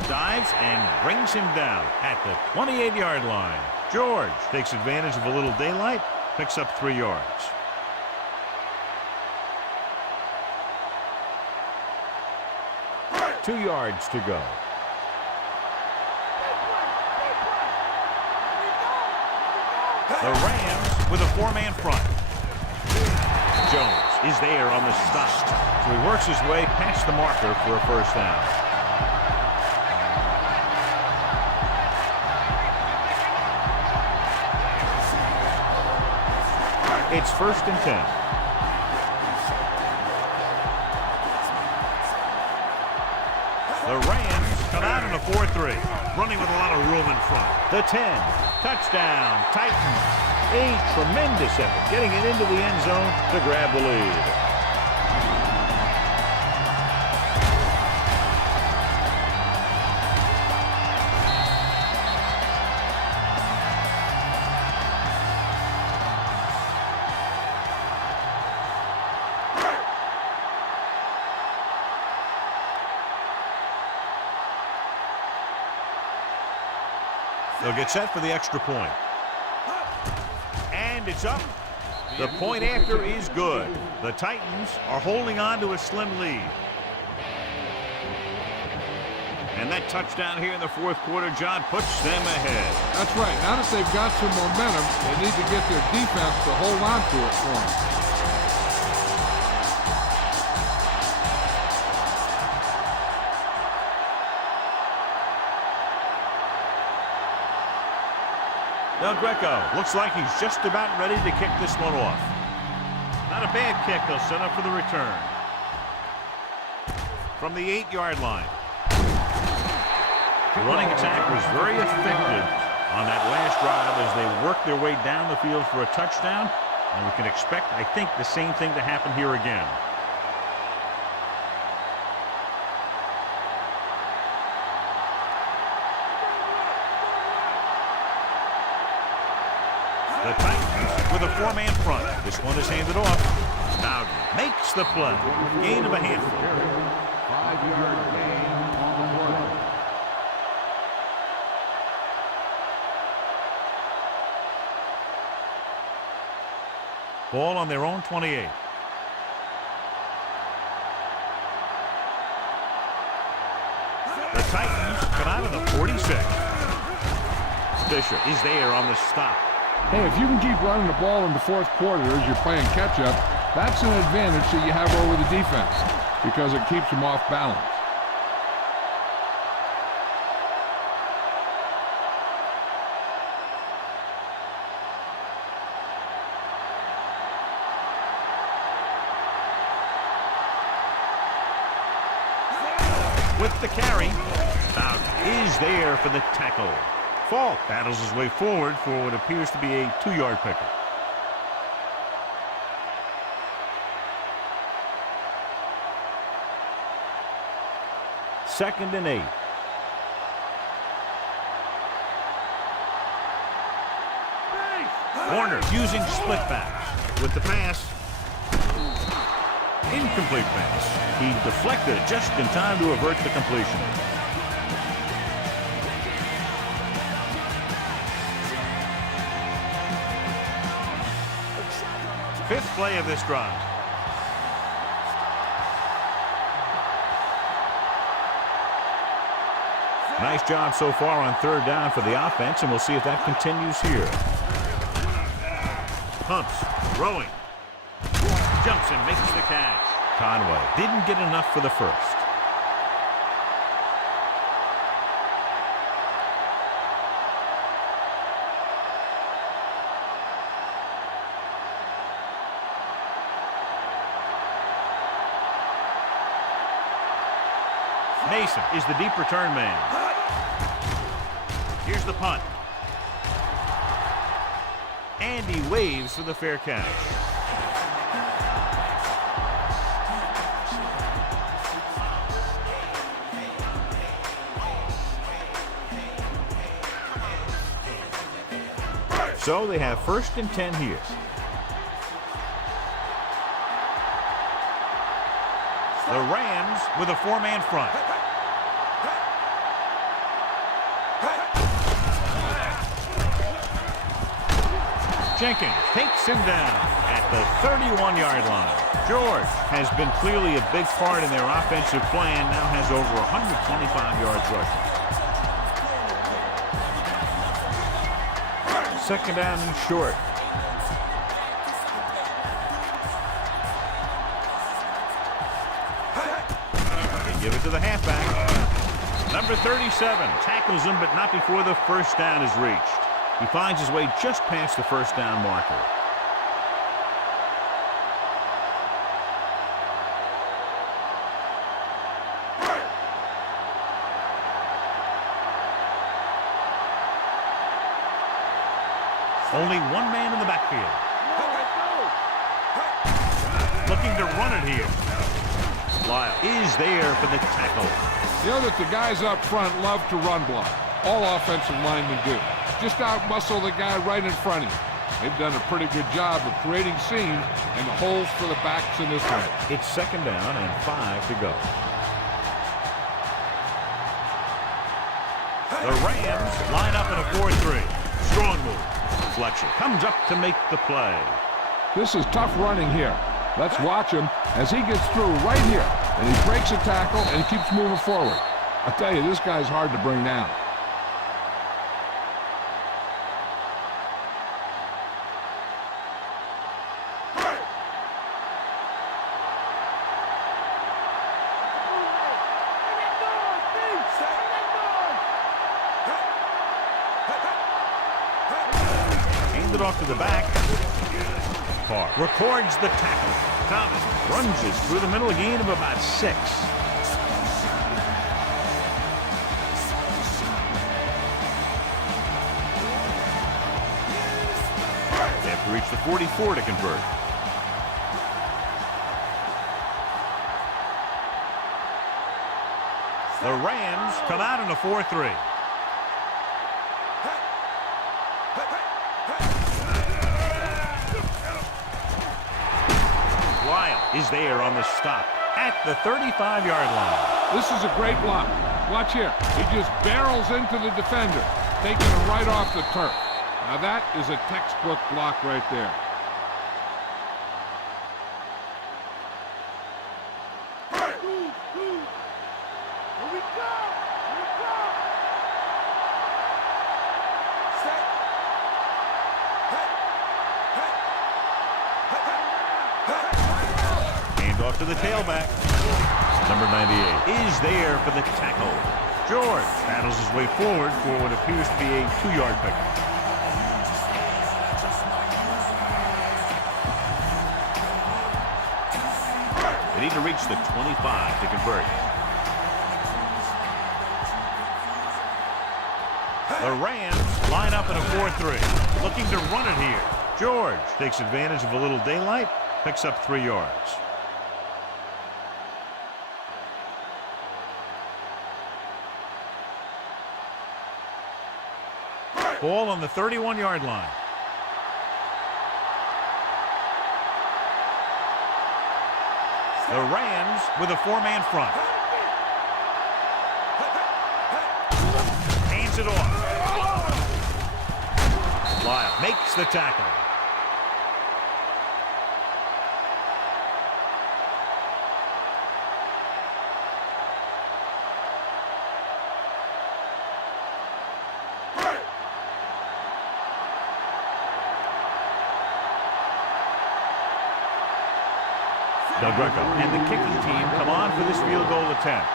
Dives and brings him down at the 28-yard line. George takes advantage of a little daylight, picks up 3 yards. Two yards to go. The Rams with a 4-man front. Jones is there on the stop. So he works his way past the marker for a first down. It's 1st and 10. The Rams come out in a 4-3, running with a lot of room in front. The 10, touchdown, Titans. A tremendous effort, getting it into the end zone to grab the lead. They'll get set for the extra point. And it's up. The point after is good. The Titans are holding on to a slim lead. And that touchdown here in the 4th quarter, John, puts them ahead. That's right. Now that they've got some momentum, they need to get their defense to hold on to it for them. Del Greco looks like he's just about ready to kick this one off. Not a bad kick. They'll set up for the return. From the 8-yard line. The running attack was very effective on that last drive as they worked their way down the field for a touchdown. And we can expect, I think, the same thing to happen here again. The Titans with a 4-man front. This one is handed off. Bowden makes the play. Gain of a handful. 5-yard gain on the play. Ball on their own 28. The Titans come out of the 46. Fisher is there on the stop. Hey, if you can keep running the ball in the 4th quarter as you're playing catch-up, that's an advantage that you have over the defense because it keeps them off balance. With the carry, Bowden is there for the tackle. Falk battles his way forward for what appears to be a 2-yard pickup. Second and 8. corner using split backs. With the pass. Incomplete pass. He deflected it just in time to avert the completion. Fifth play of this drive. Nice job so far on third down for the offense, and we'll see if that continues here. Pumps, throwing. Jumps and makes the catch. Conway didn't get enough for the first. Mason is the deep return man. Here's the punt. And he waves for the fair catch. So they have 1st and 10 here. The Rams with a 4-man front. Jenkins takes him down at the 31-yard line. George has been clearly a big part in their offensive plan, now has over 125 yards rushing. 2nd down and short. They give it to the halfback. Number 37 tackles him, but not before the 1st down is reached. He finds his way just past the 1st down marker. Only one man in the backfield. Looking to run it here. Lyle is there for the tackle. You know that the guys up front love to run block. All offensive linemen do. Just out-muscle the guy right in front of you. They've done a pretty good job of creating seams and holes for the backs in this one. It's 2nd down and 5 to go. The Rams line up in a 4-3. Strong move. Fletcher comes up to make the play. This is tough running here. Let's watch him as he gets through right here. And he breaks a tackle and he keeps moving forward. I tell you, this guy's hard to bring down. It off to the back. Carr records the tackle. Thomas lunges through the middle, a gain of about 6. They have to reach the 44 to convert. The Rams come out in a 4-3. Is there on the stop at the 35-yard line. This is a great block. Watch here. He just barrels into the defender, taking him right off the turf. Now that is a textbook block right there. Off to the tailback. Number 98 is there for the tackle. George battles his way forward for what appears to be a 2-yard pickup. They need to reach the 25 to convert. The Rams line up in a 4-3, looking to run it here. George takes advantage of a little daylight, picks up 3 yards. Ball on the 31-yard line. The Rams with a 4-man front. Hands it off. Lyle makes the tackle. Del Greco and the kicking team come on for this field goal attempt.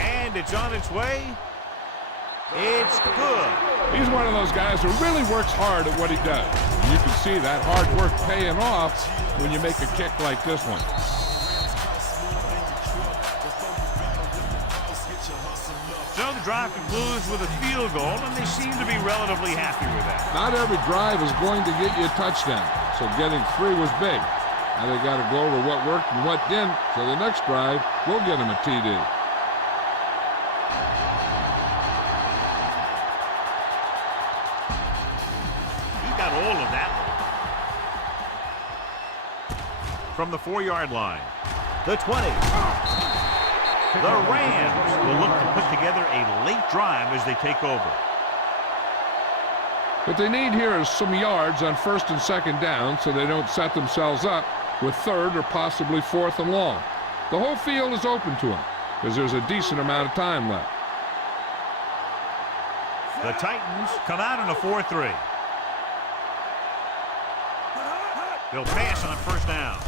And it's on its way. It's good. He's one of those guys who really works hard at what he does. And you can see that hard work paying off when you make a kick like this one. So the drive concludes with a field goal, and they seem to be relatively happy with that. Not every drive is going to get you a touchdown, so getting 3 was big. Now they got to go over what worked and what didn't, so the next drive will get him a TD. He got all of that one. From the 4-yard line, the 20. The Rams will look to put together a late drive as they take over. What they need here is some yards on 1st and 2nd down so they don't set themselves up with 3rd or possibly 4th and long. The whole field is open to them because there's a decent amount of time left. The Titans come out in a 4-3. They'll pass on 1st down.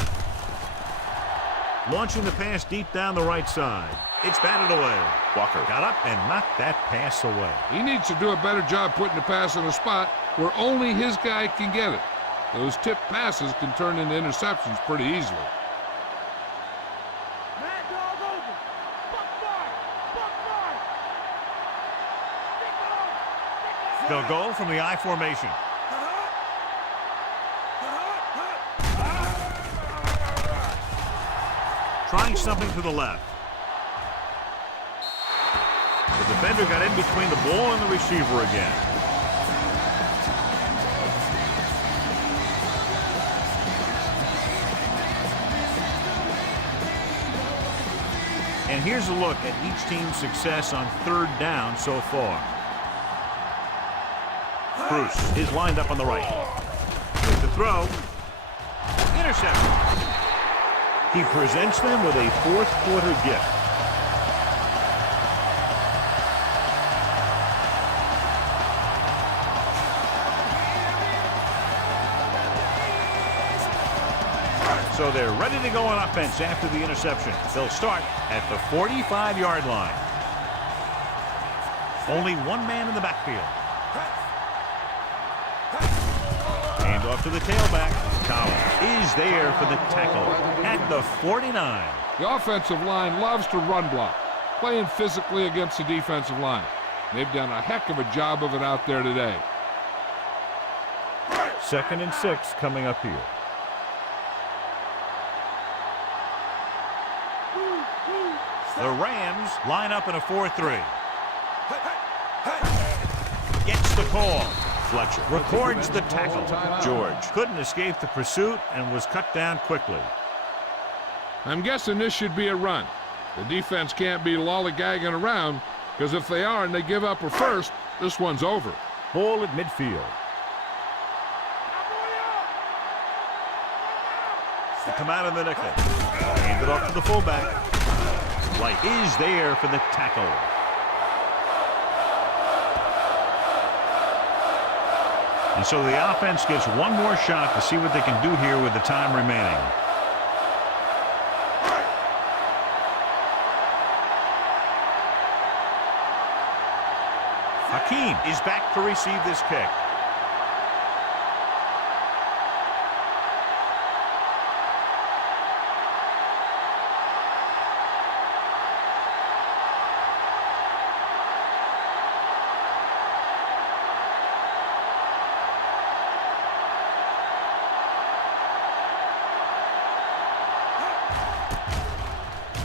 Launching the pass deep down the right side. It's batted away. Walker got up and knocked that pass away. He needs to do a better job putting the pass in a spot where only his guy can get it. Those tipped passes can turn into interceptions pretty easily. Mad dog over. Buck five. Buck five. They'll go from the I formation. Trying something to the left. The defender got in between the ball and the receiver again. And here's a look at each team's success on 3rd down so far. Bruce is lined up on the right. With the throw. Interception. He presents them with a 4th quarter gift. So they're ready to go on offense after the interception. They'll start at the 45-yard line. Only one man in the backfield. Hand off to the tailback. Collins is there for the tackle at the 49. The offensive line loves to run block, playing physically against the defensive line. They've done a heck of a job of it out there today. 2nd and 6 coming up here. The Rams line up in a 4-3. Gets the call. Fletcher records the tackle. George couldn't escape the pursuit and was cut down quickly. I'm guessing this should be a run. The defense can't be lollygagging around because if they are and they give up a 1st, this one's over. Ball at midfield. They come out in the nickel. Hand it off to the fullback. White is there for the tackle. And so the offense gets one more shot to see what they can do here with the time remaining. team is back to receive this kick.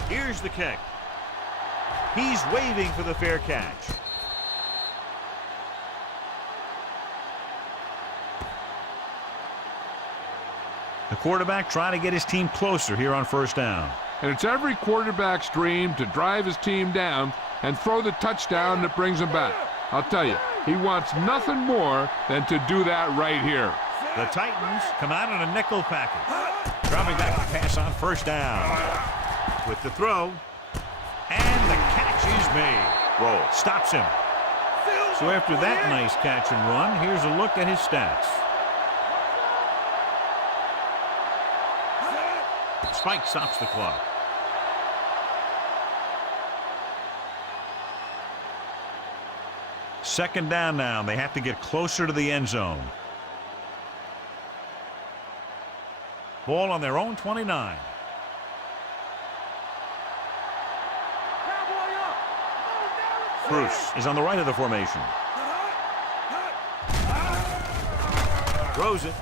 Here's the kick. He's waving for the fair catch. The quarterback trying to get his team closer here on first down. And it's every quarterback's dream to drive his team down and throw the touchdown that brings him back. I'll tell you, he wants nothing more than to do that right here. The Titans come out in a nickel package. Dropping back to pass on first down. With the throw. And the catch is made. Roll. Stops him. So after that nice catch and run, here's a look at his stats. Spike stops the clock. Second down now. They have to get closer to the end zone. Ball on their own 29. Bruce is on the right of the formation. Throws it.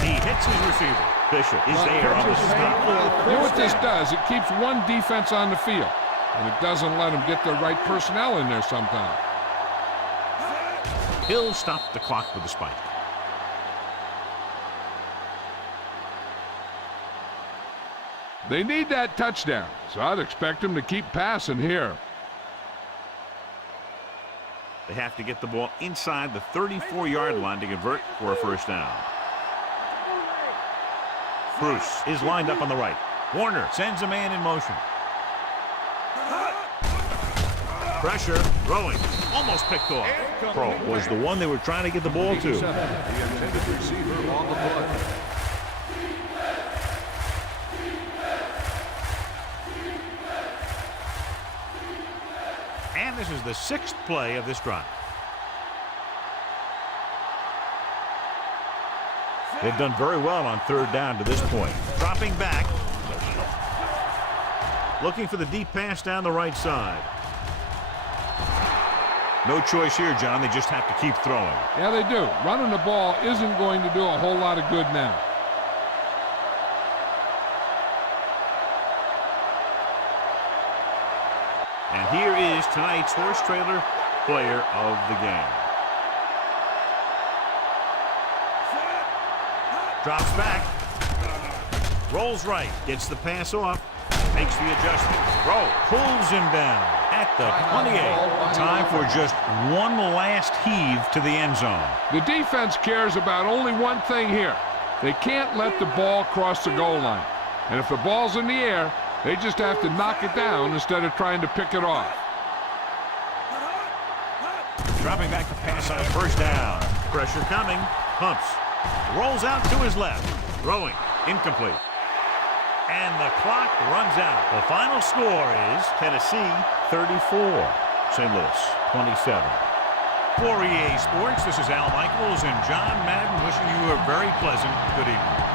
He hits his receiver. Bishop is there on the stop. You know what this does? It keeps one defense on the field, and it doesn't let them get the right personnel in there sometimes. He'll stop the clock with the spike. They need that touchdown, so I'd expect them to keep passing here. They have to get the ball inside the 34-yard line to convert for a first down. Bruce is lined up on the right. Warner sends a man in motion. Pressure, throwing, almost picked off. Pro was the one they were trying to get the ball to. The intended receiver on the play. And this is the 6th play of this drive. They've done very well on third down to this point. Dropping back. Looking for the deep pass down the right side. No choice here, John. They just have to keep throwing. Yeah, they do. Running the ball isn't going to do a whole lot of good now. And here is tonight's horse trailer player of the game. Drops back. Rolls right. Gets the pass off. Makes the adjustment. Throw. Pulls him down at the 28. Time for just one last heave to the end zone. The defense cares about only one thing here. They can't let the ball cross the goal line. And if the ball's in the air, they just have to knock it down instead of trying to pick it off. Dropping back to pass on first down. Pressure coming. Pumps. Rolls out to his left. Throwing. Incomplete. And the clock runs out. The final score is Tennessee 34. St. Louis 27. For EA Sports, this is Al Michaels and John Madden wishing you a very pleasant good evening.